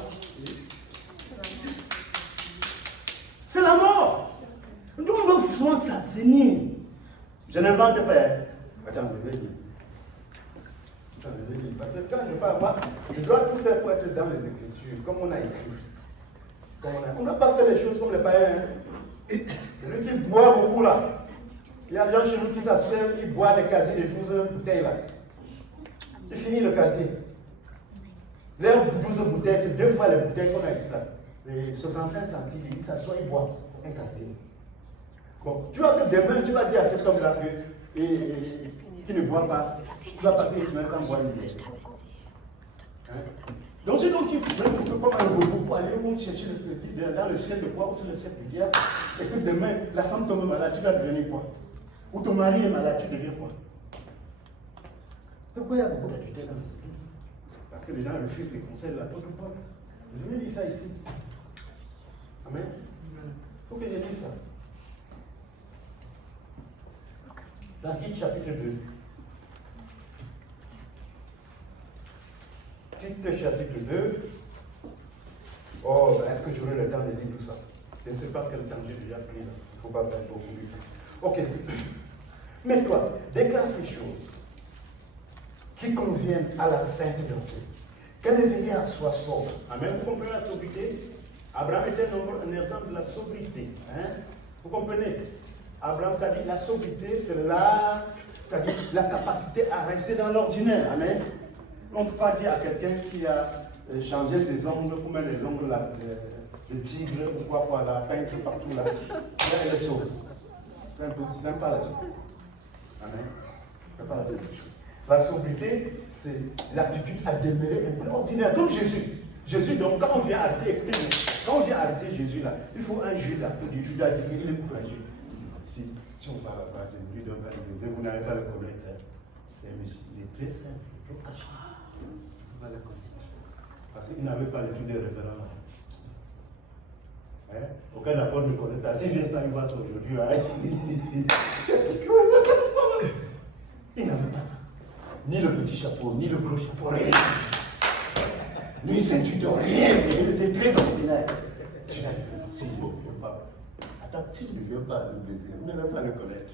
C'est la mort. Nous, on doit souvent s'abstenir. Je n'invente pas. Attends, je vais dire. Parce que quand je parle, moi, je dois tout faire pour être dans les Écritures, comme on a écrit. On n'a pas fait les choses comme les païens. Hein. Celui qui boit beaucoup là. Il y a des gens chez nous qui s'assoient, ils boivent des casiers de 12 bouteilles là. C'est fini le casier. Les 12 bouteilles, c'est 2 fois les bouteilles qu'on a extrait. Les 65 centimes, ils s'assoient, ils boivent un casier. Bon, tu vois que demain, tu vas dire à cet homme-là qui ne boit pas, tu vas passer une semaine sans boire une bière. Hein? Donc, c'est donc tu peux comme un robot pour aller où chercher le plaisir dans le ciel de quoi, ou c'est le ciel de guerre, et que demain, la femme tombe malade, tu vas devenir quoi? Ou ton mari est malade, tu deviens quoi? Pourquoi il y a beaucoup d'adultères dans les églises? Parce que les gens refusent les conseils de l'apôtre Paul. Je vais dire ça ici. Amen. Il faut que je dise ça. Dans Tite chapitre 2. Tite chapitre 2. Oh, est-ce que j'aurai le temps de lire tout ça? Je ne sais pas quel temps j'ai déjà pris là. Il ne faut pas faire beaucoup vite. Ok. Mais toi, déclare ces choses qui conviennent à la sainteté. Que le vieillard soit sobre. Amen. Vous comprenez la sobriété? Abraham était un exemple de la sobriété. Hein? Vous comprenez? Abraham, ça dit la sobriété, c'est la capacité à rester dans l'ordinaire. Amen. On ne peut pas dire à quelqu'un qui a changé ses ongles pour mettre les ongles là, le tigre ou quoi, pour la peinture partout là. Là, elle est sobre. C'est même pas la sobriété. Amen. C'est pas la sobriété. La sobriété, c'est l'aptitude à demeurer un peu ordinaire, comme Jésus. Jésus, donc, quand on vient arrêter, écoutez, quand on vient arrêter Jésus là, il faut un Judas. Judas dit qu'il est courageux. Si on va là-bas, je lui donne pas le baiser, vous n'allez pas le connaître. Hein. C'est un monsieur, il est très simple, très caché. Vous allez le connaître. Parce qu'il n'avait pas le tout des référents. Hein? Aucun apôtre ne connaît ça. Si vient ça, il va ça aujourd'hui. Hein? Il n'avait pas ça. Ni le petit chapeau, ni le gros chapeau, rien. Lui, ceinture de rien, mais il était très ordinaire. Tu l'as dit que non, si vous ne viens pas. Attends, si vous ne viens pas le baiser, vous n'allez pas le connaître.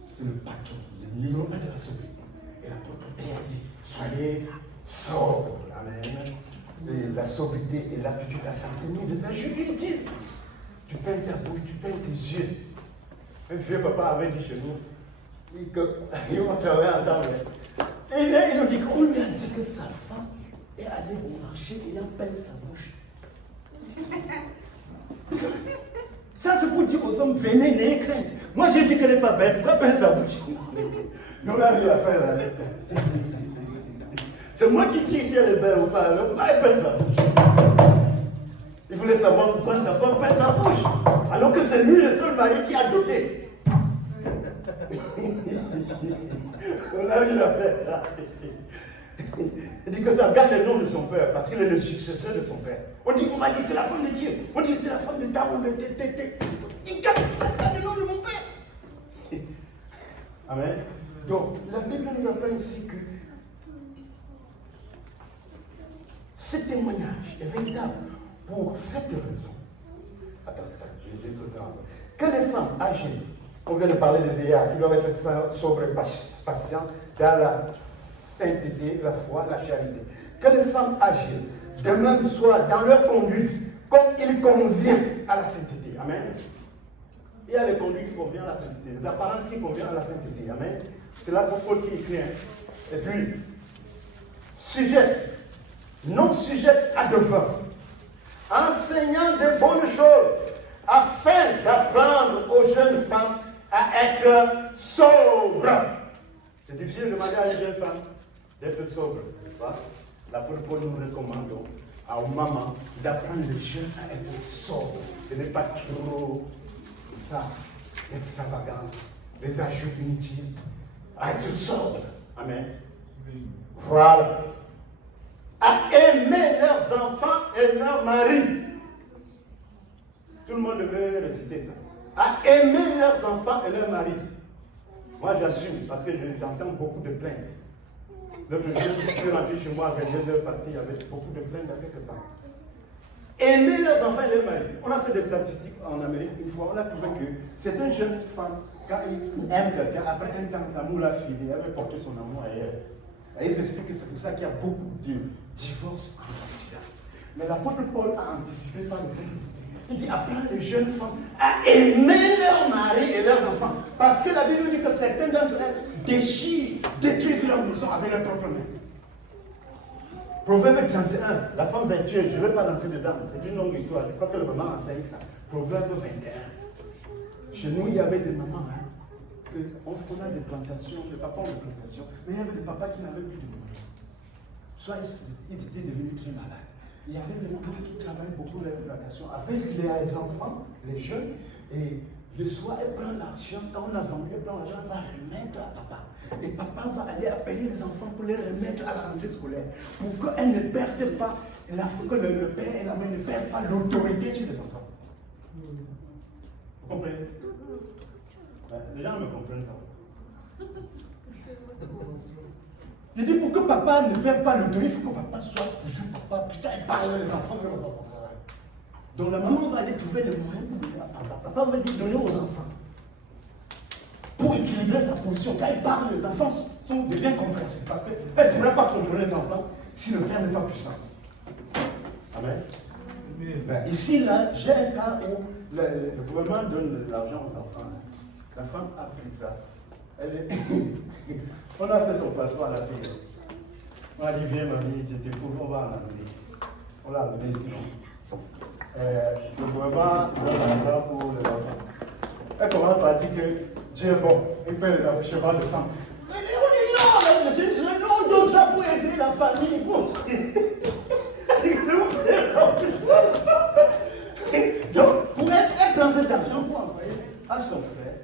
C'est le patron, le numéro 1 de la sobriété. Et l'apôtre Pierre dit, soyez sobres. Amen. Et la sobriété et l'aptitude à s'abstenir des injures inutiles. Tu peins ta bouche, tu peins tes yeux. Un vieux papa avait dit chez nous, ils ont travaillé ensemble. Et là, il nous dit qu'on lui a dit que sa femme est allée au marché et il a peint sa bouche. Ça, c'est pour dire aux hommes, venez, n'ayez crainte. Moi, j'ai dit qu'elle n'est pas belle, pourquoi peindre sa bouche? Nous, on a rien à faire là. C'est moi qui dis si elle est belle ou pas. Pourquoi elle peint sa bouche? Il voulait savoir pourquoi sa femme peint sa bouche. Alors que c'est lui le seul mari qui a doté. On a rien à faire. Il dit que ça garde le nom de son père, parce qu'il est le successeur de son père. On m'a dit c'est la femme de Dieu. On dit c'est la femme de Daron. Il garde le nom de mon père. Amen. Donc, la Bible nous apprend ici que ce témoignage est véritable pour cette raison. Attends, j'ai sauté encore. Que les femmes âgées, on vient de parler de vieillards, qui doivent être sobres et patients dans la sainteté, la foi, la charité. Que les femmes âgées, de même soient dans leur conduite, comme il convient à la sainteté. Amen. Il y a les conduites qui conviennent à la sainteté, les apparences qui conviennent à la sainteté. Amen. C'est là pour Paul qui écrit. Et puis, non sujette à de vin, enseignant de bonnes choses, afin d'apprendre aux jeunes femmes à être sobres. C'est difficile de demander à une jeune femme d'être sobre. L'apôtre Paul nous recommande aux mamans d'apprendre les jeunes à être sobres. Ce n'est pas trop ça, l'extravagance, les ajouts inutiles, à être sobre. Amen. Voilà. À aimer leurs enfants et leurs maris. Tout le monde veut réciter ça. À aimer leurs enfants et leurs maris. Moi j'assume, parce que j'entends beaucoup de plaintes. L'autre jour, je suis rentré chez moi à 22h parce qu'il y avait beaucoup de plaintes à quelque part. Aimer leurs enfants et leurs maris. On a fait des statistiques en Amérique une fois, on a trouvé que certaines jeunes femmes, quand ils aiment quelqu'un, après un temps, l'amour l'a fini, elle veut porter son amour ailleurs. Et ils expliquent que c'est pour ça qu'il y a beaucoup de divorces en Occident. Mais l'apôtre Paul a anticipé par les églises. Il dit apprendre les jeunes femmes à aimer leurs maris et leurs enfants. Parce que la Bible dit que certains d'entre elles détruisent leur maison avec leurs propres mains. Proverbe 31, la femme vertueuse, je ne vais pas rentrer dedans, c'est une longue histoire. Je crois que le maman enseigne ça. Proverbe 21. Chez nous, il y avait des mamans. On a des plantations, des papas ont des plantations, mais il y avait des papas qui n'avaient plus de maman. Soit ils étaient devenus très malades. Il y avait des mamans qui travaillaient beaucoup dans les plantations avec les enfants, les jeunes, et le soir, elle prend l'argent, quand on a vendu, elle prend l'argent, elle va remettre à papa. Et papa va aller appeler les enfants pour les remettre à la rentrée scolaire, pour qu'elle ne perde pas, que le père et la mère ne perdent pas l'autorité sur les enfants. Vous comprenez? Les gens ne me comprennent pas. Je dis pour que papa ne perde pas le dos, il faut que papa soit toujours papa. Putain, il parle les enfants. Donc la maman va aller trouver les moyens pour dire à papa. Papa va lui donner aux enfants. Pour équilibrer sa position. Quand il parle, les enfants deviennent compréhensibles. Parce qu'elle ne pourrait pas contrôler les enfants si le père n'est pas puissant. Amen. Ici, là, j'ai un cas où le gouvernement donne l'argent aux enfants. La femme a pris ça. On a fait son passeport à la fille. On a dit, viens, mamie, je te prouve, on va l'amener. On l'a amené ici. Le gouvernement donne l'argent pour les enfants. Elle commence par dire que Dieu est bon. Il fait les accouchements de femmes. On dit non, on donne ça pour aider la famille. Donc, pour elle prend cet argent pour envoyer à son frère,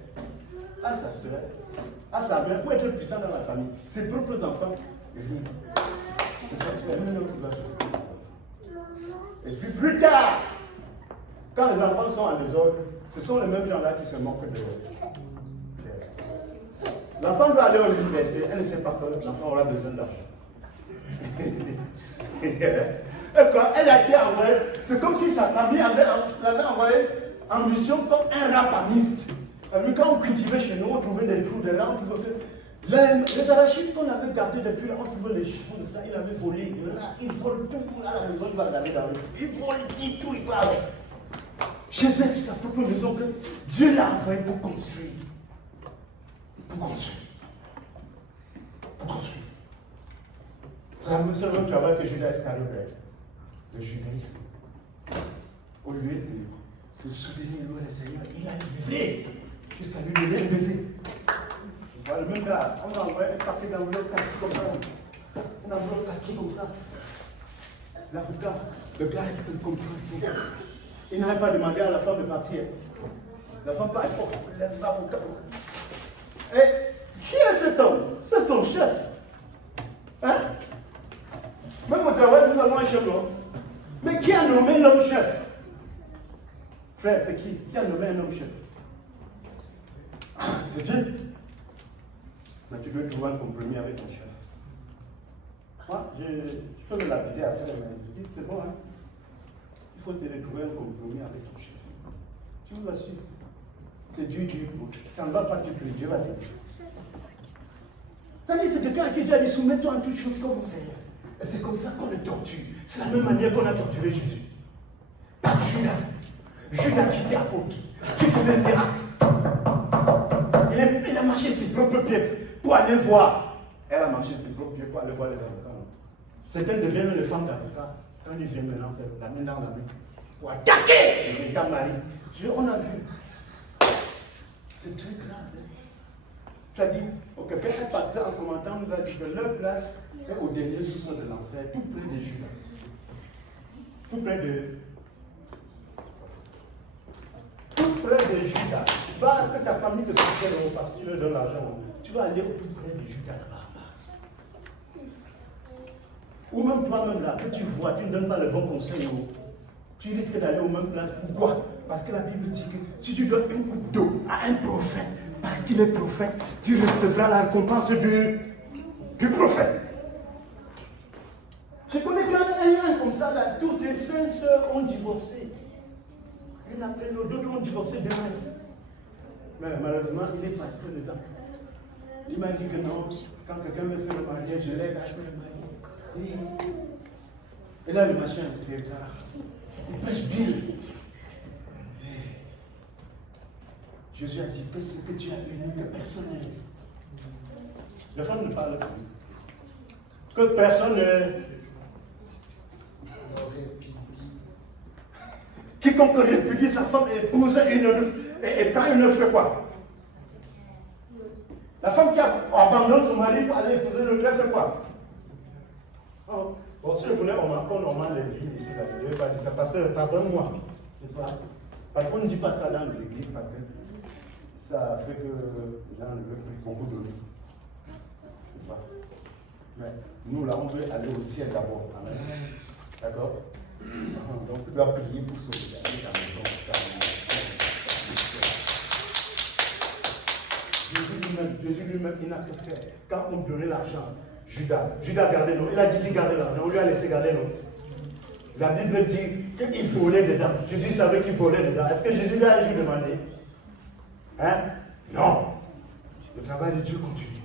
à sa soeur, à sa mère, pour être puissant dans la famille. Ses propres enfants, rien. C'est ça, c'est un homme qui va faire. Et puis plus tard, quand les enfants sont en désordre, ce sont les mêmes gens-là qui se moquent de l'enfant doit aller à l'université, elle ne sait pas que l'enfant aura besoin d'argent. Et quand elle a été envoyée, c'est comme si sa famille l'avait envoyée en mission comme un rapamiste. Quand on cultivait chez nous, on trouvait des trous de là, on trouvait que les arachides qu'on avait gardés depuis là, on trouvait les chevaux de ça, il avait volé. Il vole tout, à la maison, il va regarder dans le il vole tout, il va avec. Chez elle, c'est sa propre maison que Dieu l'a envoyé pour construire. Pour construire. Pour construire. C'est le même travail que Judas Iscariot, le judaïsme. Au lieu de soutenir le Seigneur, il a livré jusqu'à lui donner le baiser. Voilà, le même gars, on a envoyé un paquet d'enveloppes comme ça. Une enveloppe kaki comme ça. L'avocat, le gars, il comprend. Il n'avait pas demandé à la femme de partir. La femme part, il faut qu'on laisse ça au cas. Et qui est cet homme? C'est son chef. Hein? Même au travail, nous avons un chef, non? Mais qui a nommé l'homme chef? Frère, c'est qui? Qui a nommé un homme chef? C'est Dieu. Mais tu dois trouver un compromis avec ton chef. Moi, je peux me lapider après, mais je dis, c'est bon, hein? Il faut essayer de trouver un compromis avec ton chef. Je vous assure. C'est Dieu, Dieu. Ça ne va pas te plaire, Dieu va te plaire. C'est-à-dire, c'est quelqu'un à qui Dieu a dit, soumets-toi en toutes choses comme Seigneur. Et c'est comme ça qu'on le torture. C'est la même manière qu'on a torturé Jésus. Par Judas. Judas qui était apôtre, qui faisait le miracle. Il a marché ses propres pieds pour aller voir. Elle a marché ses propres pieds pour aller voir les avocats. Certains deviennent les femmes d'avocats. Quand ils viennent maintenant, c'est la main dans la main. Pour attaquer les Marie. On a vu. C'est très grave. C'est-à-dire, quelqu'un est passé en commentant, nous a dit que leur place est au dernier sous-sol de l'enfer, tout près de Judas. Tout près de Judas. Va que ta famille te soutienne parce que tu leur donnes l'argent. Tu vas aller tout près de Judas là-bas. Ou même toi-même là, que tu vois, tu ne donnes pas le bon conseil. Tu risques d'aller aux mêmes places. Pourquoi? Parce que la Bible dit que si tu donnes une coupe d'eau à un prophète, parce qu'il est prophète, tu recevras la récompense du prophète. Je connais quelqu'un comme ça, là, tous ses 5 sœurs ont divorcé. L'une après l'autre, d'autres ont divorcé demain. Mais malheureusement, il est pasteur dedans. Il m'a dit que non, quand quelqu'un veut se marier, je l'aide à se marier. Oui. Et là, le machin, il prêche bien. Jésus a dit que ce que tu as uni, que personne n'est. La femme ne parle plus. Que personne ne. Quiconque répudie sa femme et épouse et prend une fait quoi? La femme qui a abandonné son mari pour aller épouser l'autre, elle fait quoi? Oh. Bon, si je voulais, on m'apprend les lignes ici, là, je ne vais pas dire ça, parce que, pardonne-moi, n'est-ce pas? Parce qu'on ne dit pas ça dans l'église, parce que ça fait que les gens ne veulent plus beaucoup de nous. N'est-ce pas? Mais nous, là, on veut aller au ciel d'abord. Amen. D'accord? Donc, tu dois prier pour sauver ta maison. lui-même, il n'a que faire. Quand on donnait l'argent, Judas gardait, non. Il a dit qu'il gardait l'argent, on lui a laissé garder, non. La Bible dit qu'il volait dedans. Jésus savait qu'il volait dedans. Est-ce que Jésus lui a demandé? Hein? Non. Le travail de Dieu continue.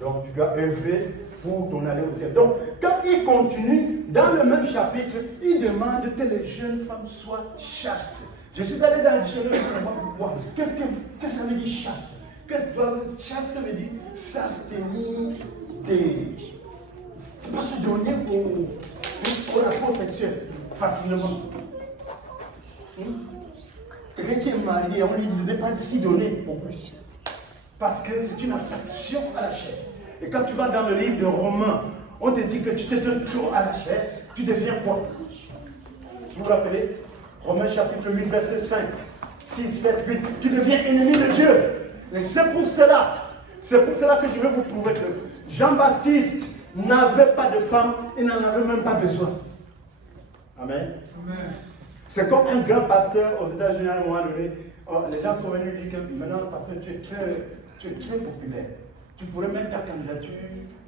Donc tu dois œuvrer pour ton aller au ciel. Donc quand il continue, dans le même chapitre, il demande que les jeunes femmes soient chastes. Je suis allé dans le dictionnaire de moi. Qu'est-ce que ça veut dire chaste? Chaste veut dire s'abstenir des. C'est pas se donner au rapport sexuel facilement. Quelqu'un qui est marié, on lui dit de ne pas s'y donner au plus. Parce que c'est une affection à la chair. Et quand tu vas dans le livre de Romains, on te dit que tu te donnes trop à la chair, tu deviens quoi? Vous vous rappelez? Romains chapitre 8, verset 5, 6, 7, 8, tu deviens ennemi de Dieu. Et c'est pour cela que je vais vous prouver que Jean-Baptiste n'avait pas de femme, il n'en avait même pas besoin. Amen. Amen. C'est comme un grand pasteur aux États-Unis à un moment donné. Les gens sont venus dire que maintenant, pasteur, tu es très populaire. Tu pourrais mettre ta candidature,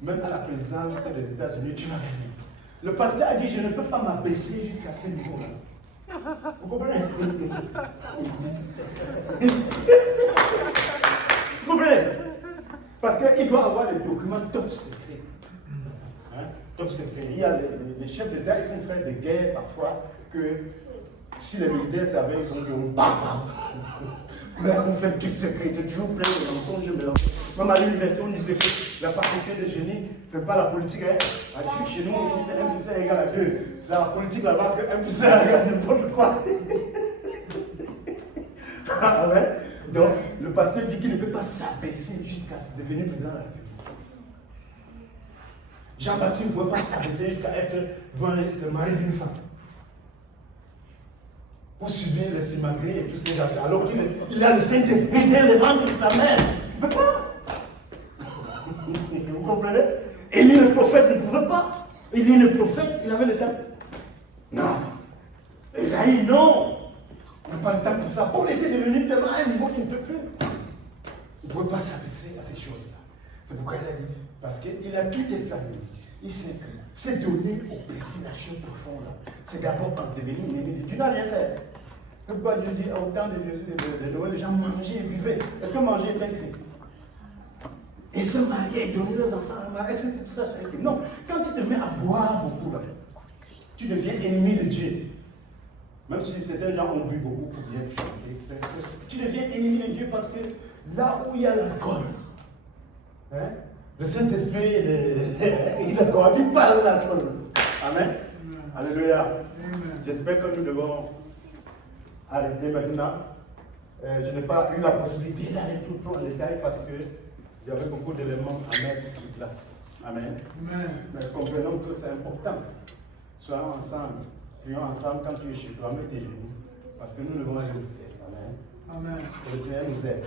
même à la présidence des États-Unis, tu vas gagner. Le pasteur a dit, je ne peux pas m'abaisser jusqu'à ce niveau-là. Vous comprenez? Vous comprenez? Parce qu'il doit avoir les documents top secret. Hein? Top secret. Il y a les chefs d'État, ils font faire des guerres parfois que si les militaires savaient, ils vont dire bam. Mais on fait tout secret, il est toujours plein de mensonges. Même à l'université, on disait que la faculté de génie, ce n'est pas la politique. Hein? Chez nous, ici, c'est 1 plus 1 égale à 2. C'est la politique là-bas que 1 plus 1 égale à n'importe quoi. Ah ouais? Donc, le pasteur dit qu'il ne peut pas s'abaisser jusqu'à devenir président de la République. Jean-Baptiste ne pouvait pas s'abaisser jusqu'à être le mari d'une femme. Pour subir le simagrée et tous ces affaires. Alors qu'il a le Saint-Esprit dans le ventre de sa mère. Il ne peut pas. Vous comprenez? Élie le prophète ne pouvait pas. Élie le prophète, il avait le temps. Non. Esaïe, non. On n'a pas le temps pour ça. Paul était devenu tellement à un niveau qu'il ne peut plus. Il ne pouvait pas s'abaisser à ces choses-là. C'est pourquoi il a dit. Parce qu'il a tout examiné. Il sait que c'est donné au plaisir, la chose profonde. C'est d'abord en devenir ennemi de Dieu. Tu n'as rien fait. C'est pourquoi Dieu dit au temps de Noël, les gens mangeaient et buvaient. Est-ce que manger est un crime? Et se marier et donner leurs enfants à marier, est-ce que c'est tout ça? Non. Quand tu te mets à boire beaucoup, là, tu deviens ennemi de Dieu. Même si certains gens ont bu beaucoup pour bien changer. Tu deviens ennemi de Dieu parce que là où il y a l'alcool, hein, le Saint-Esprit, il parle l'alcool. Amen. Alléluia. J'espère que nous devons arrêter maintenant. Je n'ai pas eu la possibilité d'aller tout trop en détail parce que j'avais beaucoup d'éléments à mettre sur place. Amen. Mais comprenons que c'est important. Soyons ensemble. Prions ensemble quand tu es chez toi, mets tes genoux. Parce que nous devons aller au ciel. Amen. Amen. Que le Seigneur nous aide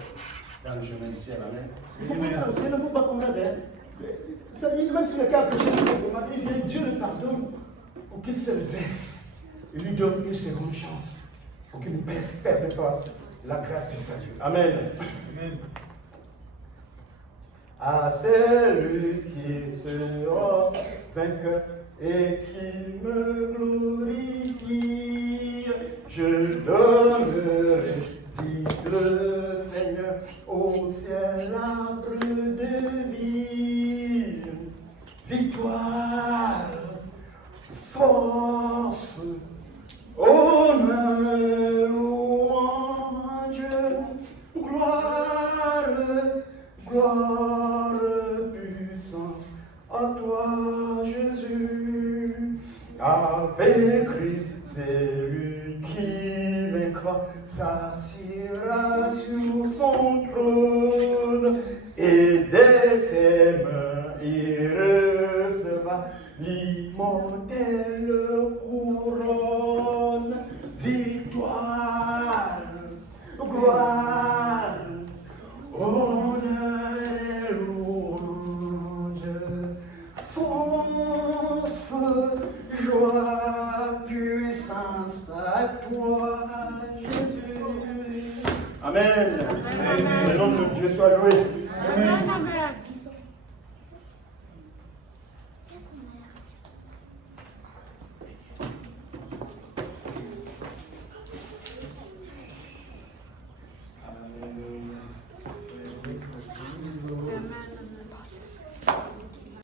dans le chemin du ciel. Amen. Il ne faut pas comprendre. Ça dit, même si le cas péché, il vient, Dieu le pardonne pour qu'il se redresse. Il lui donne une seconde chance pour qu'il ne perde pas la grâce du Seigneur. Amen. Amen. À celui qui sera vainqueur et qui me glorifie, je donnerai, dit le Seigneur, au ciel l'arbre de vie. Victoire, force, honneur, louange, gloire, gloire, puissance à toi, Jésus. Avec Christ, c'est lui qui vaincra, s'assiera sur son trône, et dès ses mains il recevra l'immortelle couronne. Victoire, gloire, honneur et louange, force, joie, puissance à toi, Jésus. Amen. Amen. Le nom de Dieu soit loué. Amen. Stop.